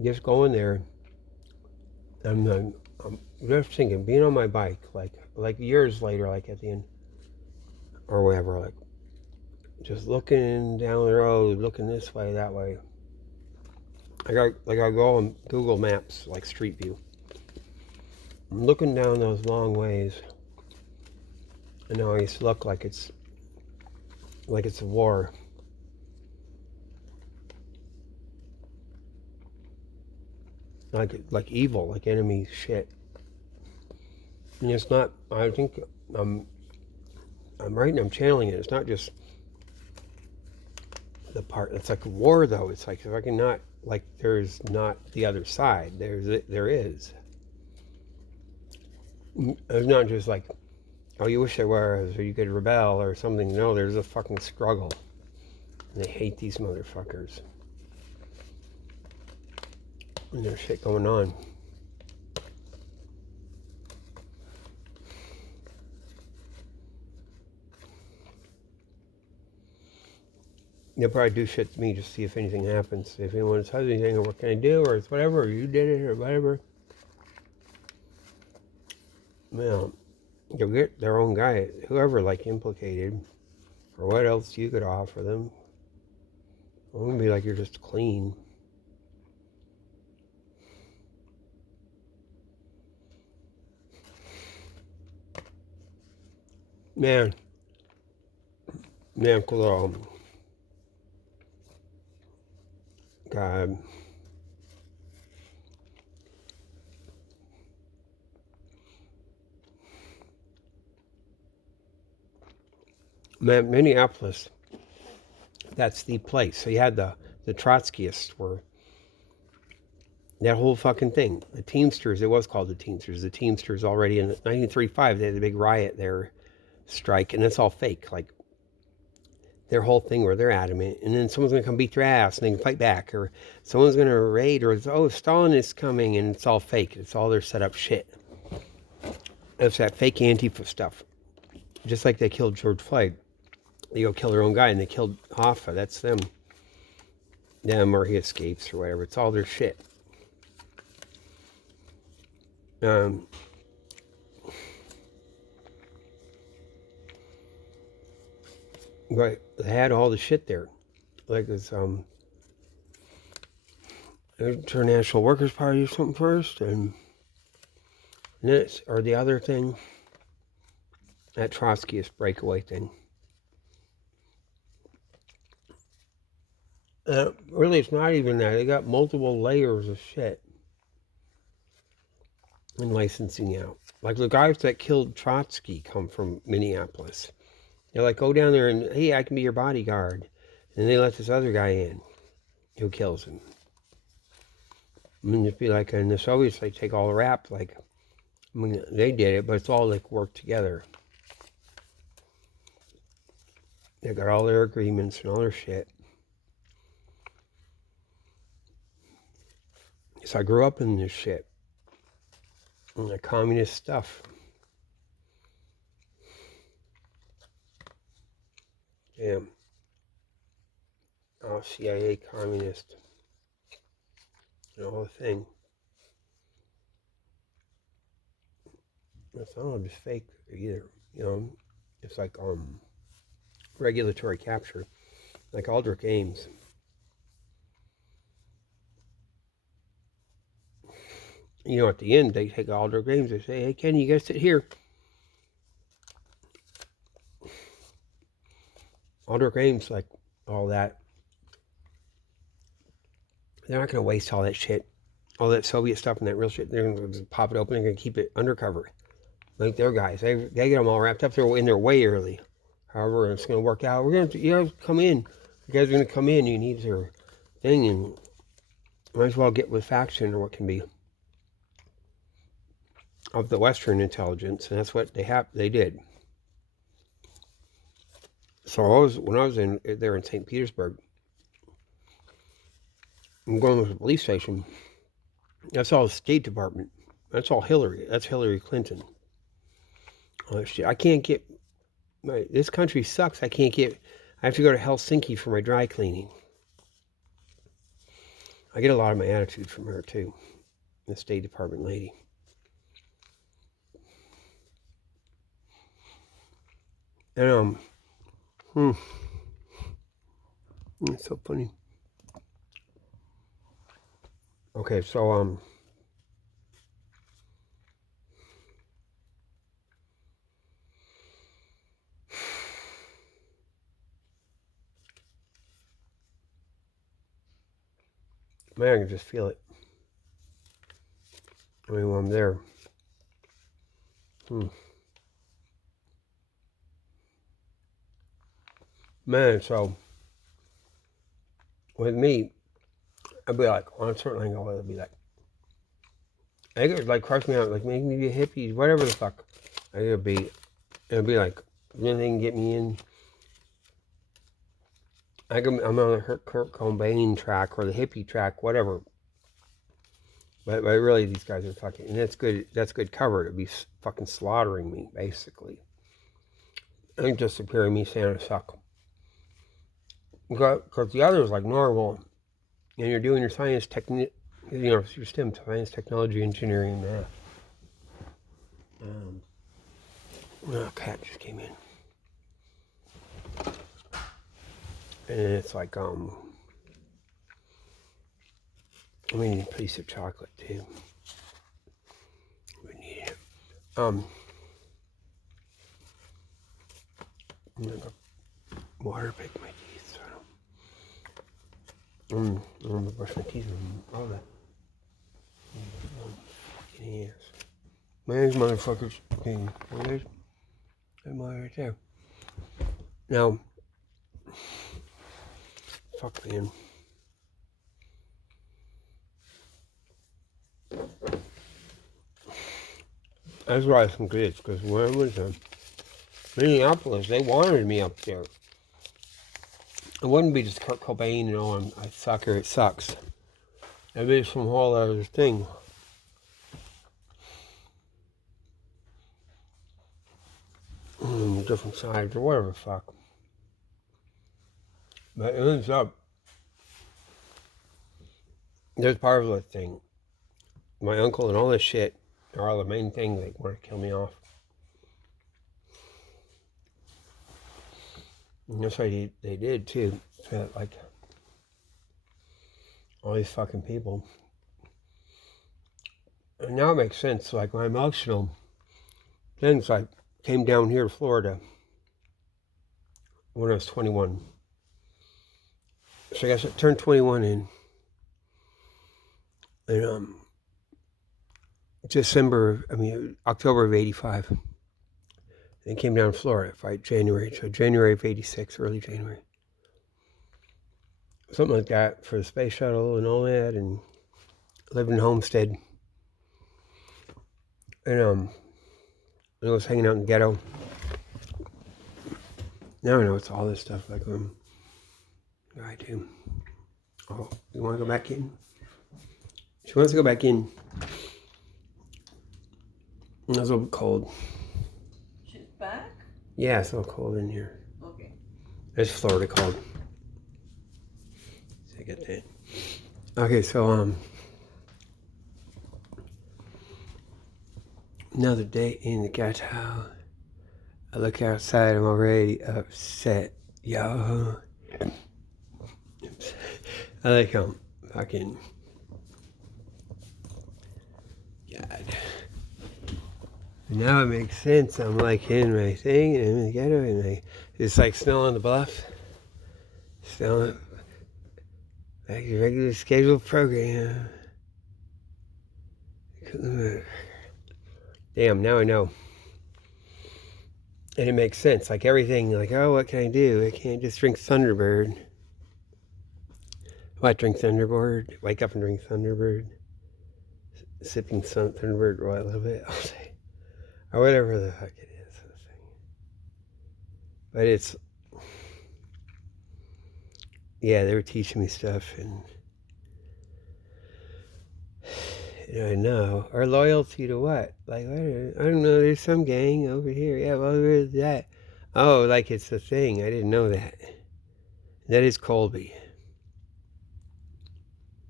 just going there, I'm just thinking, being on my bike, like years later, like at the end, or whatever, like, just looking down the road, looking this way, that way, I go on Google Maps, like Street View. I'm looking down those long ways, and now I used to look like it's a war. Like evil, like enemy shit. And it's not. I think I'm right, and I'm channeling it. It's not just the part. It's like a war, though. It's like if I can not like there's not the other side. There is. It's not just like, oh, you wish there was, or you could rebel or something. No, there's a fucking struggle. And they hate these motherfuckers. And there's shit going on. They'll probably do shit to me just to see if anything happens. If anyone says anything, or what can I do, or it's whatever, or you did it, or whatever. Well, they'll get their own guy, whoever, like, implicated, or what else you could offer them. It wouldn't be like you're just clean. Man, cool. God. Man, Minneapolis, that's the place. So you had the Trotskyists were that whole fucking thing. The Teamsters, it was called the Teamsters. The Teamsters already in 1935, they had a big riot there, strike, and it's all fake. Like their whole thing where they're adamant, and then someone's gonna come beat their ass and they can fight back, or someone's gonna raid, or oh, Stalin is coming, and it's all fake. It's all their set up shit. It's that fake Antifa stuff. Just like they killed George Floyd. They go kill their own guy, and they killed Hoffa. That's them. Or he escapes or whatever. It's all their shit. But they had all the shit there. Like this International Workers' Party or something first, and then it's, or the other thing, that Trotskyist breakaway thing. Really, it's not even that. They got multiple layers of shit and licensing out. Like the guys that killed Trotsky come from Minneapolis. They're like, go down there and, hey, I can be your bodyguard. And they let this other guy in who kills him. I mean, just be like, and the Soviets, like, take all the rap. Like, I mean, they did it, but it's all like worked together. They got all their agreements and all their shit. So I grew up in this shit. And the communist stuff. Damn. Oh, CIA communist. The whole thing. It's not all just fake either. You know, it's like regulatory capture. Like Aldrich Ames. You know, at the end, they take Aldrich Ames. They say, hey, Kenny, you guys sit here. Aldrich Ames, like all that. They're not going to waste all that shit, all that Soviet stuff and that real shit. They're going to just pop it open. They're going to keep it undercover. Like their guys, they get them all wrapped up. They're in there way early. However, it's going to work out. We're going to, you guys come in. You guys are going to come in. You need your thing, and might as well get with faction or what can be of the Western intelligence, and that's what they did. So when I was there in St. Petersburg, I'm going to the police station. That's all the State Department. That's all Hillary. That's Hillary Clinton. All that shit. I can't get. This country sucks. I have to go to Helsinki for my dry cleaning. I get a lot of my attitude from her too, the State Department lady. And it's so funny. Okay, so man, I can just feel it. I mean, when I'm there. Man, so with me, I'd be like, on a certain angle, it'd be like, I think it would like crush me out, like make me be a hippie, whatever the fuck. I think it'd be like, anything get me in. I'm on the Kurt Cobain track or the hippie track, whatever. But really, these guys are fucking, and that's good cover to be fucking slaughtering me, basically. I think just appearing me saying I suck. Because the other is like normal, and you're doing your science, your STEM, science, technology, engineering, math. Oh, cat just came in. And it's like, I mean, a piece of chocolate, too. We need it. I'm gonna go water pick my teeth, so I'm gonna brush my teeth and all that. Fucking ass. Man's motherfuckers. Okay, there's that mother right there. Now, fuck, man. That's why I think it is, because when I was in Minneapolis, they wanted me up there. It wouldn't be just Kurt Cobain and all, I suck or it sucks. It'd be some whole other thing. Different sides or whatever the fuck. But it ends up, there's part of the thing. My uncle and all this shit are all the main things they want to kill me off. And that's why they did too. So, like, all these fucking people. And now it makes sense. Like, my emotional things, I came down here to Florida when I was 21. So I guess I turned 21 in October of 85. And came down to Florida, January. So January of 86, early January. Something like that for the space shuttle and all that, and lived in Homestead. And I was hanging out in the ghetto. Now I know it's all this stuff, like, I do. Oh, you want to go back in? She wants to go back in. It's a little bit cold. She's back? Yeah, it's a little cold in here. Okay. It's Florida cold. So I get that. Okay, so, another day in the ghetto. I look outside, I'm already upset, yo. I like fucking, God. Now it makes sense. I'm like in my thing, and I'm in the ghetto, and it's like snow on the bluff. Snow, back to regular scheduled program. Damn, now I know. And it makes sense. Like everything, like, oh, what can I do? I can't just drink Thunderbird. What, drink Thunderbird? Wake up and drink Thunderbird? Sipping Thunderbird a little bit all day. Or whatever the fuck it is. But it's, yeah, they were teaching me stuff, and I know. Or loyalty to what? Like, I don't know, there's some gang over here. Yeah, well, where's that? Oh, like it's a thing. I didn't know that. That is Colby.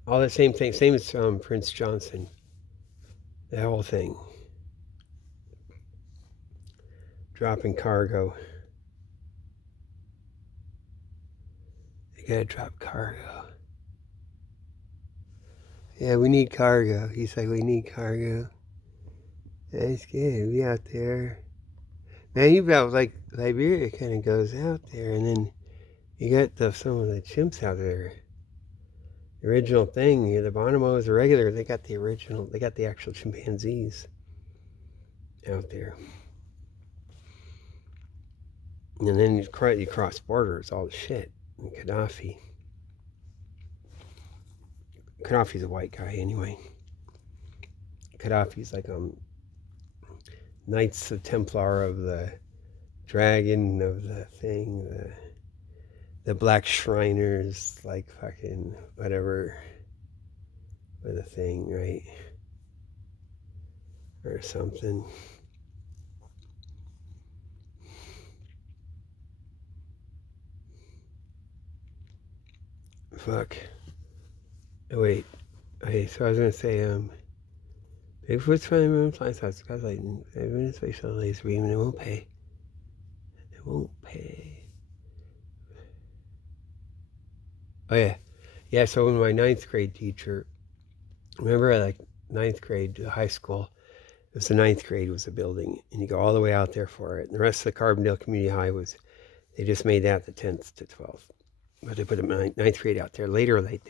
All the same thing. Same as Prince Johnson. The whole thing. Dropping cargo. You gotta drop cargo. Yeah, we need cargo. He's like, we need cargo. That's good. We out there. Man, you about like Liberia kind of goes out there, and then you got some of the chimps out there. The original thing, the bonobos, the regular, they got the original. They got the actual chimpanzees out there. And then you cross borders, all the shit. And Gaddafi's a white guy anyway. Gaddafi's like Knights of Templar of the Dragon of the thing, the Black Shriners, like fucking whatever, with a thing, right? Or something. Fuck. Oh, wait. Okay, so I was gonna say, Bigfoot's finding room flying sauce, guys like even space delays, and it won't pay. It won't pay. Oh yeah. Yeah, so when my ninth grade teacher, remember like ninth grade to high school, it was the ninth grade was a building, and you go all the way out there for it. And the rest of the Carbondale Community High was, they just made that the 10th to 12th. But they put the ninth grade out there. Later, they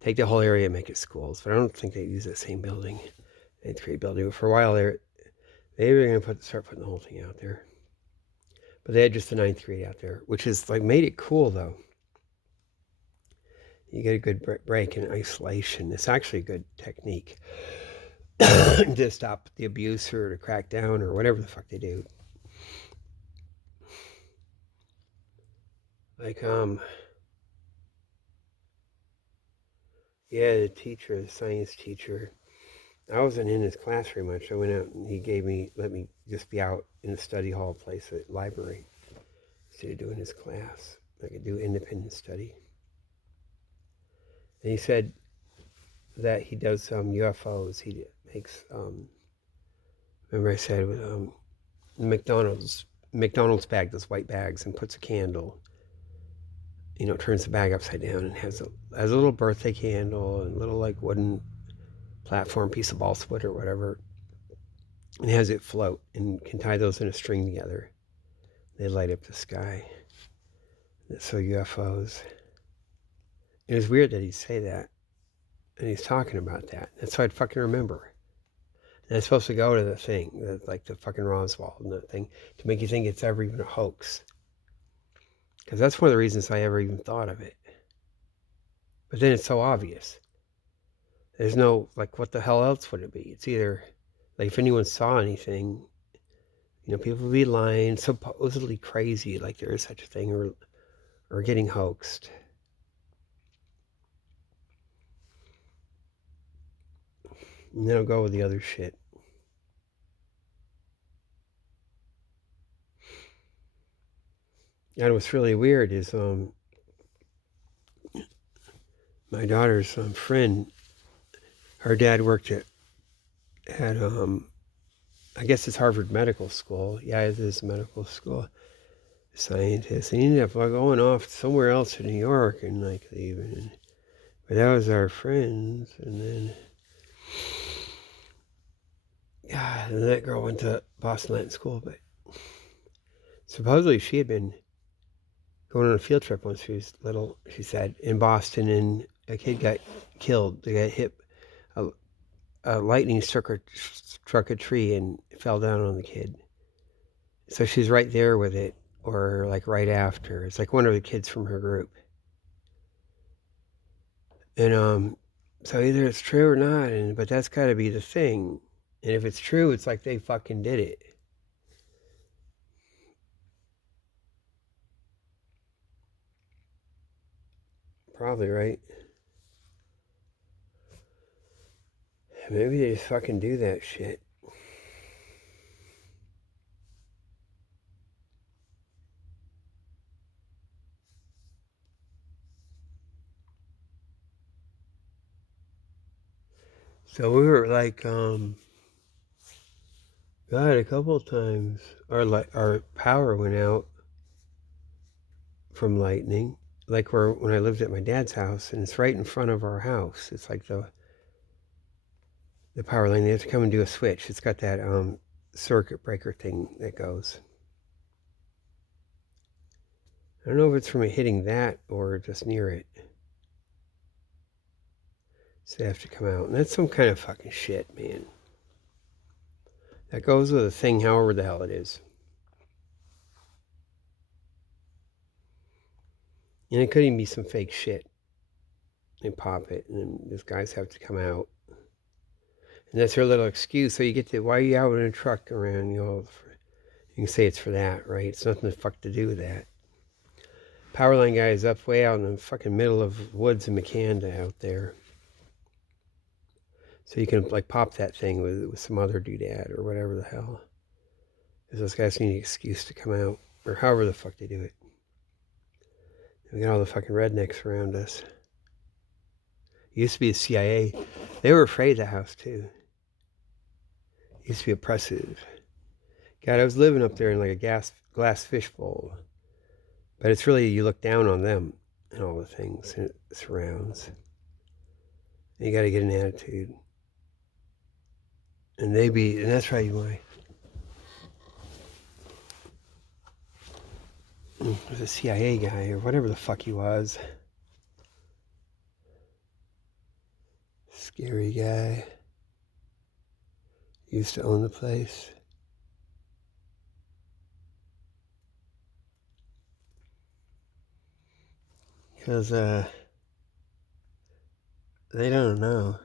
take the whole area and make it schools. But I don't think they use the same building, ninth grade building. But for a while, they were going to start putting the whole thing out there. But they had just the ninth grade out there, which is like made it cool though. You get a good break in isolation. It's actually a good technique to stop the abuse or to crack down or whatever the fuck they do. Like, yeah, the science teacher, I wasn't in his class very much. I went out and he let me just be out in the study hall place at library instead of doing his class. I could do independent study. And he said that he does UFOs. He makes, remember I said with McDonald's bag, those white bags, and puts a candle, turns the bag upside down and has a little birthday candle and a little like wooden platform piece of balsa wood or whatever, and has it float and can tie those in a string together. They light up the sky. So UFOs. It was weird that he'd say that, and he's talking about that. That's how I'd fucking remember. And it's supposed to go to the thing, like the fucking Roswell and the thing, to make you think it's ever even a hoax. Because that's one of the reasons I ever even thought of it. But then it's so obvious. There's no, like, what the hell else would it be? It's either, like, if anyone saw anything, people would be lying, supposedly crazy, like there is such a thing, or getting hoaxed. And then I'll go with the other shit. And what's really weird is my daughter's friend, her dad worked at I guess it's Harvard Medical School. Yeah, it is a medical school. Scientist. And he ended up going off somewhere else in New York and like leaving. But that was our friends. And then, yeah, and that girl went to Boston Latin School. But supposedly she had been going on a field trip when she was little, she said, in Boston, and a kid got killed. They got hit. A lightning struck a tree and fell down on the kid. So she's right there with it, or like right after. It's like one of the kids from her group. And so either it's true or not, but that's got to be the thing. And if it's true, it's like they fucking did it. Probably, right? Maybe they just fucking do that shit. So we were like, God, a couple of times our power went out from lightning. Like when I lived at my dad's house, and it's right in front of our house. It's like the power line. They have to come and do a switch. It's got that circuit breaker thing that goes. I don't know if it's from hitting that or just near it. So they have to come out. And that's some kind of fucking shit, man. That goes with a thing, however the hell it is. And it could even be some fake shit. They pop it, and then these guys have to come out. And that's their little excuse. So you get to, why are you out in a truck around? You can say it's for that, right? It's nothing the fuck to do with that. Power line guy is up way out in the fucking middle of woods in Macanda out there. So you can like pop that thing with some other doodad or whatever the hell. Because those guys need an excuse to come out. Or however the fuck they do it. We got all the fucking rednecks around us. It used to be the CIA. They were afraid of the house too. It used to be oppressive. God, I was living up there in like a glass fishbowl. But it's really, you look down on them and all the things it surrounds. And you got to get an attitude. And that's right, why. There's a CIA guy or whatever the fuck he was. Scary guy. Used to own the place. Because they don't know.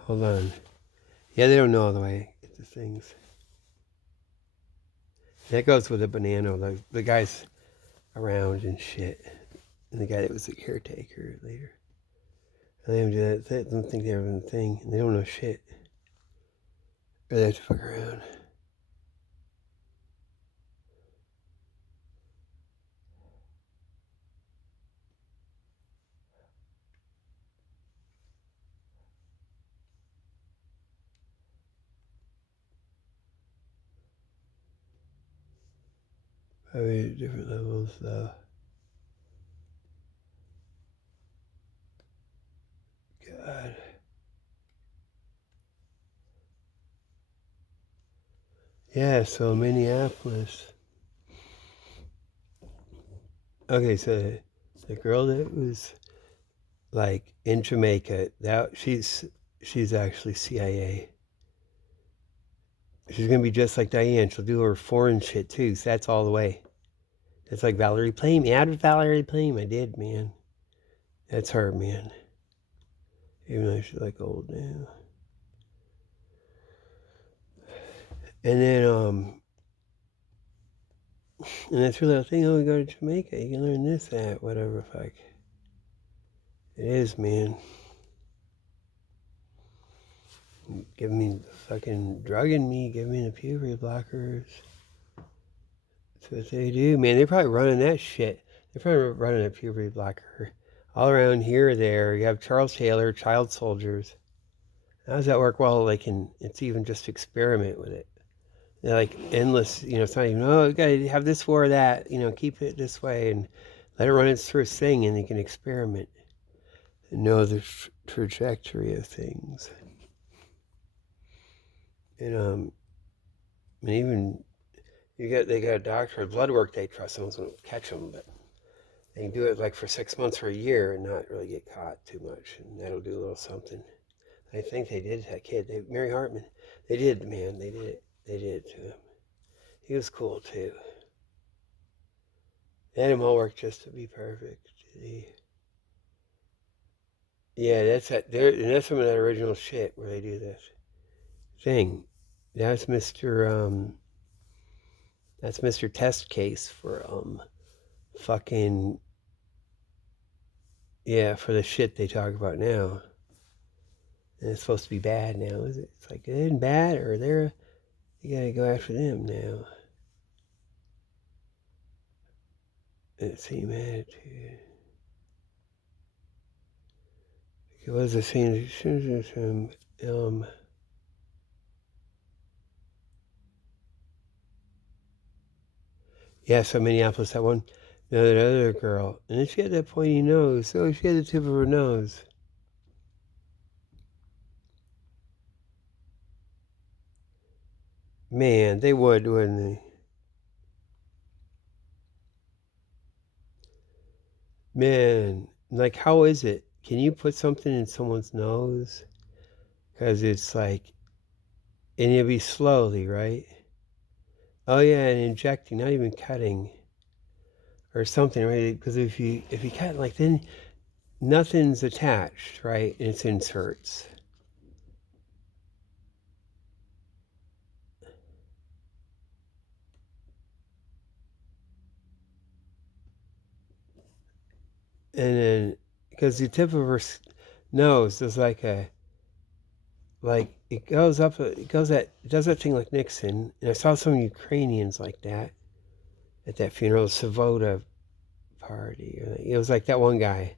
Hold on. Yeah, they don't know all the way. Get the things. That goes with the banana. The guy's around and shit. And the guy that was the caretaker later. And they don't do that. They don't think they're a thing. And they don't know shit. Or they have to fuck around. Probably at different levels though. God. Yeah, so Minneapolis. Okay, so the girl that was like in Jamaica, she's actually CIA. She's gonna be just like Diane. She'll do her foreign shit too. So that's all the way. It's like Valerie Plame. Yeah, I did Valerie Plame. I did, man. That's her, man. Even though she's like old now. And then and that's really the thing. Oh, we go to Jamaica. You can learn this, that, whatever. Fuck. It is, man. Give me the fucking drugging me. Give me the puberty blockers. That's what they do, man. They're probably running that shit. They're probably running a puberty blocker all around here or there. You have Charles Taylor, child soldiers. How does that work? Well, it's even just experiment with it. They're like endless, it's not even, oh, you gotta have this or that, keep it this way and let it run its first thing and you can experiment and know the trajectory of things. And even they got a doctor, blood work they trust, someone's gonna catch them, but they can do it like for 6 months or a year and not really get caught too much, and that'll do a little something. I think they did that kid, Mary Hartman. They did, man, they did it. They did it to him. He was cool too. They had him all work just to be perfect. Yeah, that's that. And that's some of that original shit where they do this thing. That's Mr. Test Case for fucking, yeah, for the shit they talk about now. And it's supposed to be bad now, is it? It's like good and bad, or you gotta go after them now. And the same attitude. It was the same. Yeah, so Minneapolis, that one, that other girl, and then she had that pointy nose. Oh, she had the tip of her nose. Man, they would, wouldn't they? Man, like, how is it? Can you put something in someone's nose? Because it's like, and it'll be slowly, right? Oh yeah, and injecting, not even cutting or something, right? Because if you cut like then nothing's attached, right? And it's inserts. And then because the tip of her nose is like it goes up, it goes that it does that thing like Nixon, and I saw some Ukrainians like that at that funeral, Savoda party. It was like that one guy,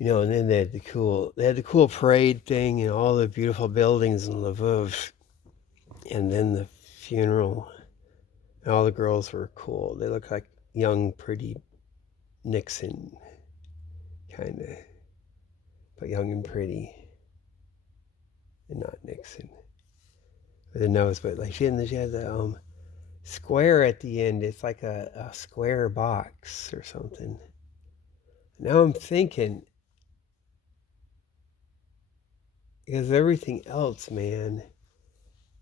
and then they had the cool parade thing and all the beautiful buildings in Lviv, and then the funeral, and all the girls were cool. They looked like young, pretty Nixon kind of, but young and pretty, and not Nixon with a nose, but like she had the square at the end. It's like a square box or something. Now I'm thinking, because everything else, man,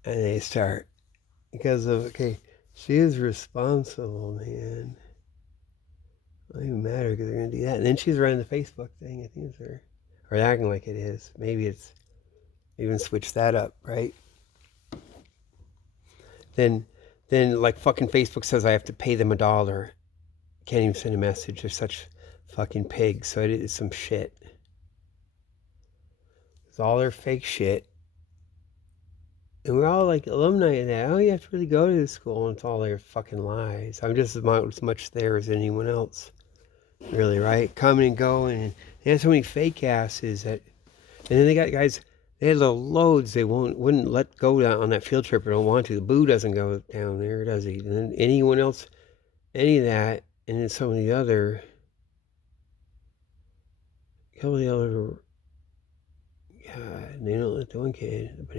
and they start because of okay, she is responsible, man. It don't even matter because they're gonna do that. And then she's running the Facebook thing. I think it's her, or acting like it is. Maybe it's even switch that up, right? Then, then like fucking Facebook says I have to pay them $1. Can't even send a message. They're such fucking pigs. So it is some shit. It's all their fake shit. And we're all like alumni of that. Oh, you have to really go to this school, and it's all their fucking lies. I'm just as much there as anyone else, really, right? Coming and going, and they have so many fake asses that, and then they got guys. They had little loads they wouldn't let go down on that field trip or don't want to. The Boo doesn't go down there, does he? And then anyone else, any of that, and then some of the other, a couple of the other, God, they don't let the one kid, but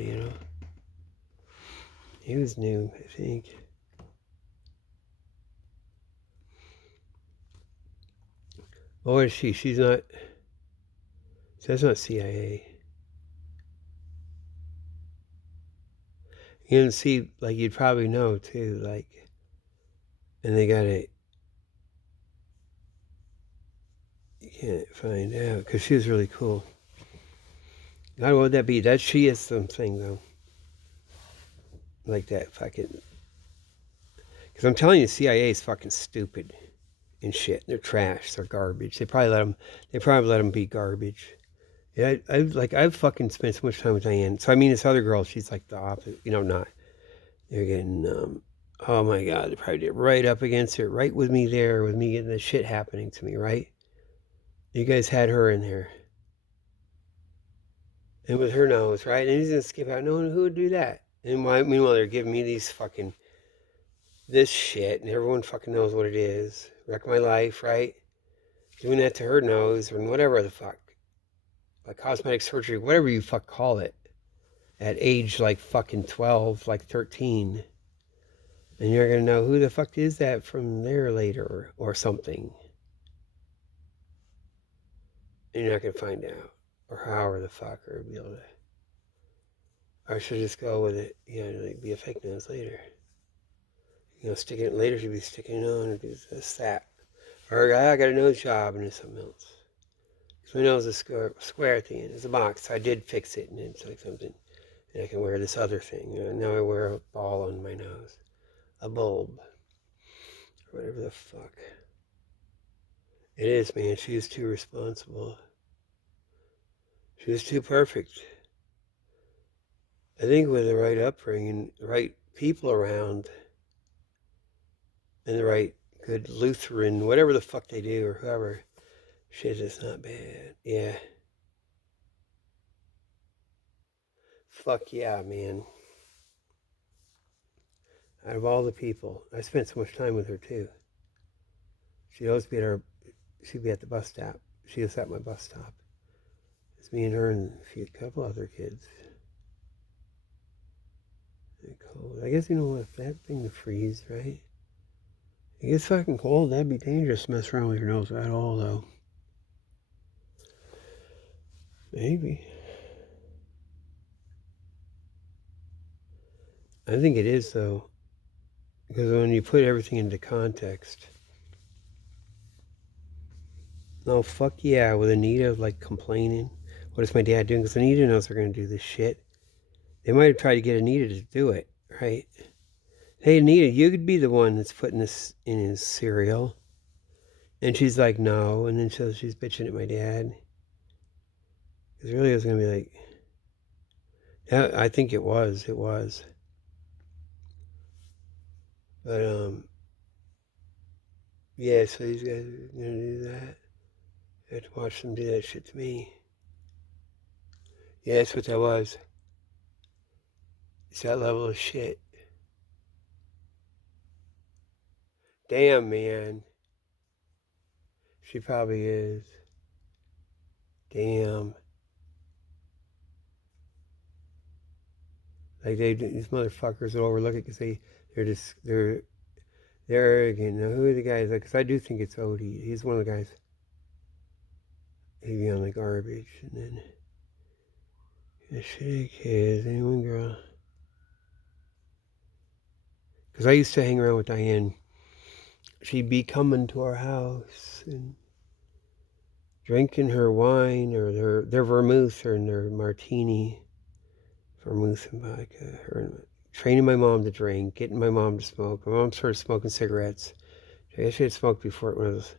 he was new, I think. Or is she? She's not. That's not CIA. You can see, like, you'd probably know too, like, and they got it. You can't find out because she was really cool. God, what would that be? That she is something though, like that fucking. Because I'm telling you, CIA is fucking stupid and shit. They're trash. They're garbage. They probably let them. They probably let them be garbage. Yeah, I've fucking spent so much time with Diane. So I mean, this other girl, she's like the opposite. Not. They're getting. Oh my god, they probably did right up against her, right with me there, with me getting the shit happening to me, right? You guys had her in there. And with her nose, right? And he's gonna skip out. No one who would do that. And meanwhile, they're giving me these fucking this shit, and everyone fucking knows what it is. Wreck my life, right? Doing that to her nose, or whatever the fuck, like cosmetic surgery, whatever you fuck call it, at age like fucking 12, like 13, and you're gonna know who the fuck is that from there later or something, and you're not gonna find out, or however the fuck, or be able to. Or should just go with it, like be a fake nose later. Sticking it later, she'd be sticking it on and do this, that. Or I got a nose job and it's something else. So my nose is square at the end. It's a box. I did fix it and it's like something. And I can wear this other thing. Now I wear a ball on my nose. A bulb. Or whatever the fuck. It is, man. She is too responsible. She was too perfect. I think with the right upbringing, the right people around, and the right good Lutheran, whatever the fuck they do, or whoever, shit is not bad. Yeah. Fuck yeah, man. Out of all the people, I spent so much time with her too. She'd always be at our, she'd be at the bus stop. She was at my bus stop. It's me and her and a couple other kids. cold. I guess you know what, that thing to freeze, right? It gets fucking cold. That'd be dangerous to mess around with your nose at all, though. Maybe. I think it is, though. Because when you put everything into context. No, fuck yeah, with Anita, like, complaining. What is my dad doing? Because Anita knows they're going to do this shit. They might have tried to get Anita to do it, right? Hey, Anita, you could be the one that's putting this in his cereal. And she's like, no. And then she's bitching at my dad. Because really, it was going to be like, yeah, I think it was. It was. But, yeah, so these guys are going to do that. I had to watch them do that shit to me. Yeah, that's what that was. It's that level of shit. Damn, man. She probably is. Damn. Like these motherfuckers will overlook it because they're arrogant. Now, who are the guys? Like, because I do think it's Odie. He's one of the guys. He'd be on the garbage, and then the shitty kids, anyone girl. Because I used to hang around with Diane. She'd be coming to our house and drinking her wine or their vermouth or their martini, vermouth and vodka. Training my mom to drink, getting my mom to smoke. My mom started smoking cigarettes. I guess she had smoked before it was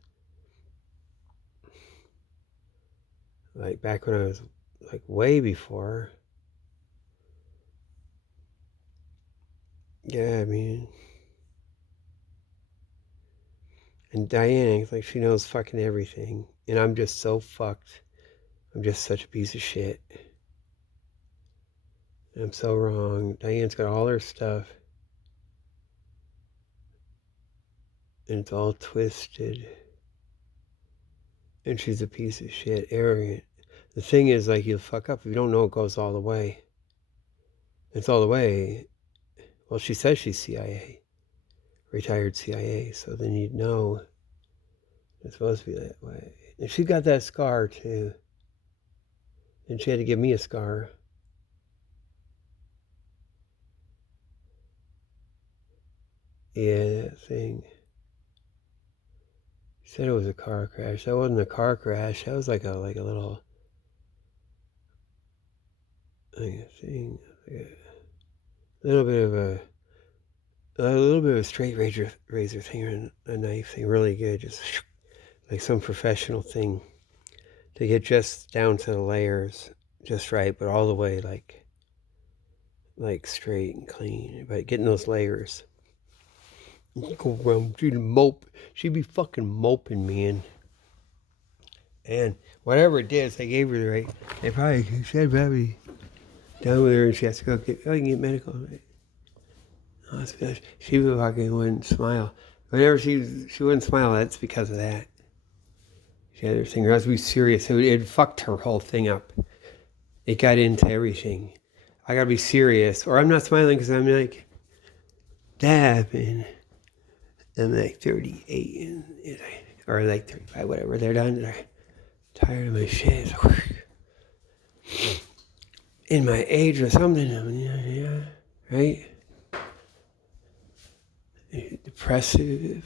like back when I was like way before. Yeah, I mean, and Diane acts like she knows fucking everything, and I'm just so fucked. I'm just such a piece of shit. I'm so wrong. Diane's got all her stuff, and it's all twisted. And she's a piece of shit, arrogant. The thing is, like, you'll fuck up if you don't know it goes all the way. It's all the way. Well, she says she's CIA, retired CIA, so then you'd know it's supposed to be that way. And she got that scar, too. And she had to give me a scar. Yeah, that thing. She said it was a car crash. That wasn't a car crash. That was like a little thing. A little bit of a straight razor thing or a knife thing. Really good. Just like some professional thing to get just down to the layers, just right, but all the way like straight and clean. But getting those layers. Go around, she'd mope. She'd be fucking moping, man. And whatever it is, they gave her the right. They probably said probably down with her, and she has to go get medical. Right? Hospital. She fucking wouldn't smile. Whenever she wouldn't smile, that's because of that. She had her thing. It has to be serious. It fucked her whole thing up. It got into everything. I gotta be serious, or I'm not smiling because I'm like, dab, and I'm like 38, and or like 35, whatever. They're done. They're tired of my shit. In my age or something. Yeah, right? Depressive.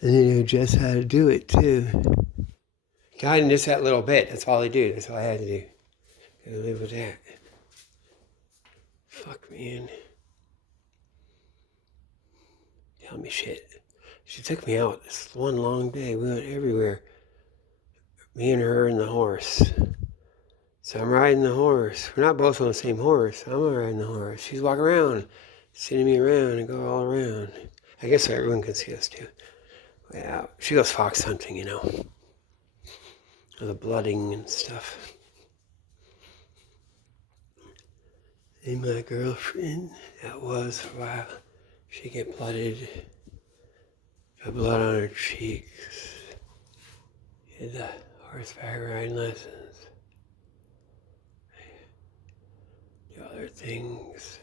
And they knew just how to do it, too. God, and just that little bit. That's all I do. That's all I had to do. Gotta live with that. Fuck, man. Tell me shit. She took me out this one long day. We went everywhere. Me and her and the horse. So I'm riding the horse. We're not both on the same horse. I'm riding the horse. She's walking around, sending me around and go all around. I guess so everyone can see us too. Yeah, she goes fox hunting, you know. The blooding and stuff. And my girlfriend, that was for a while, she get blooded. Got blood on her cheeks. Did the horseback riding lessons. things.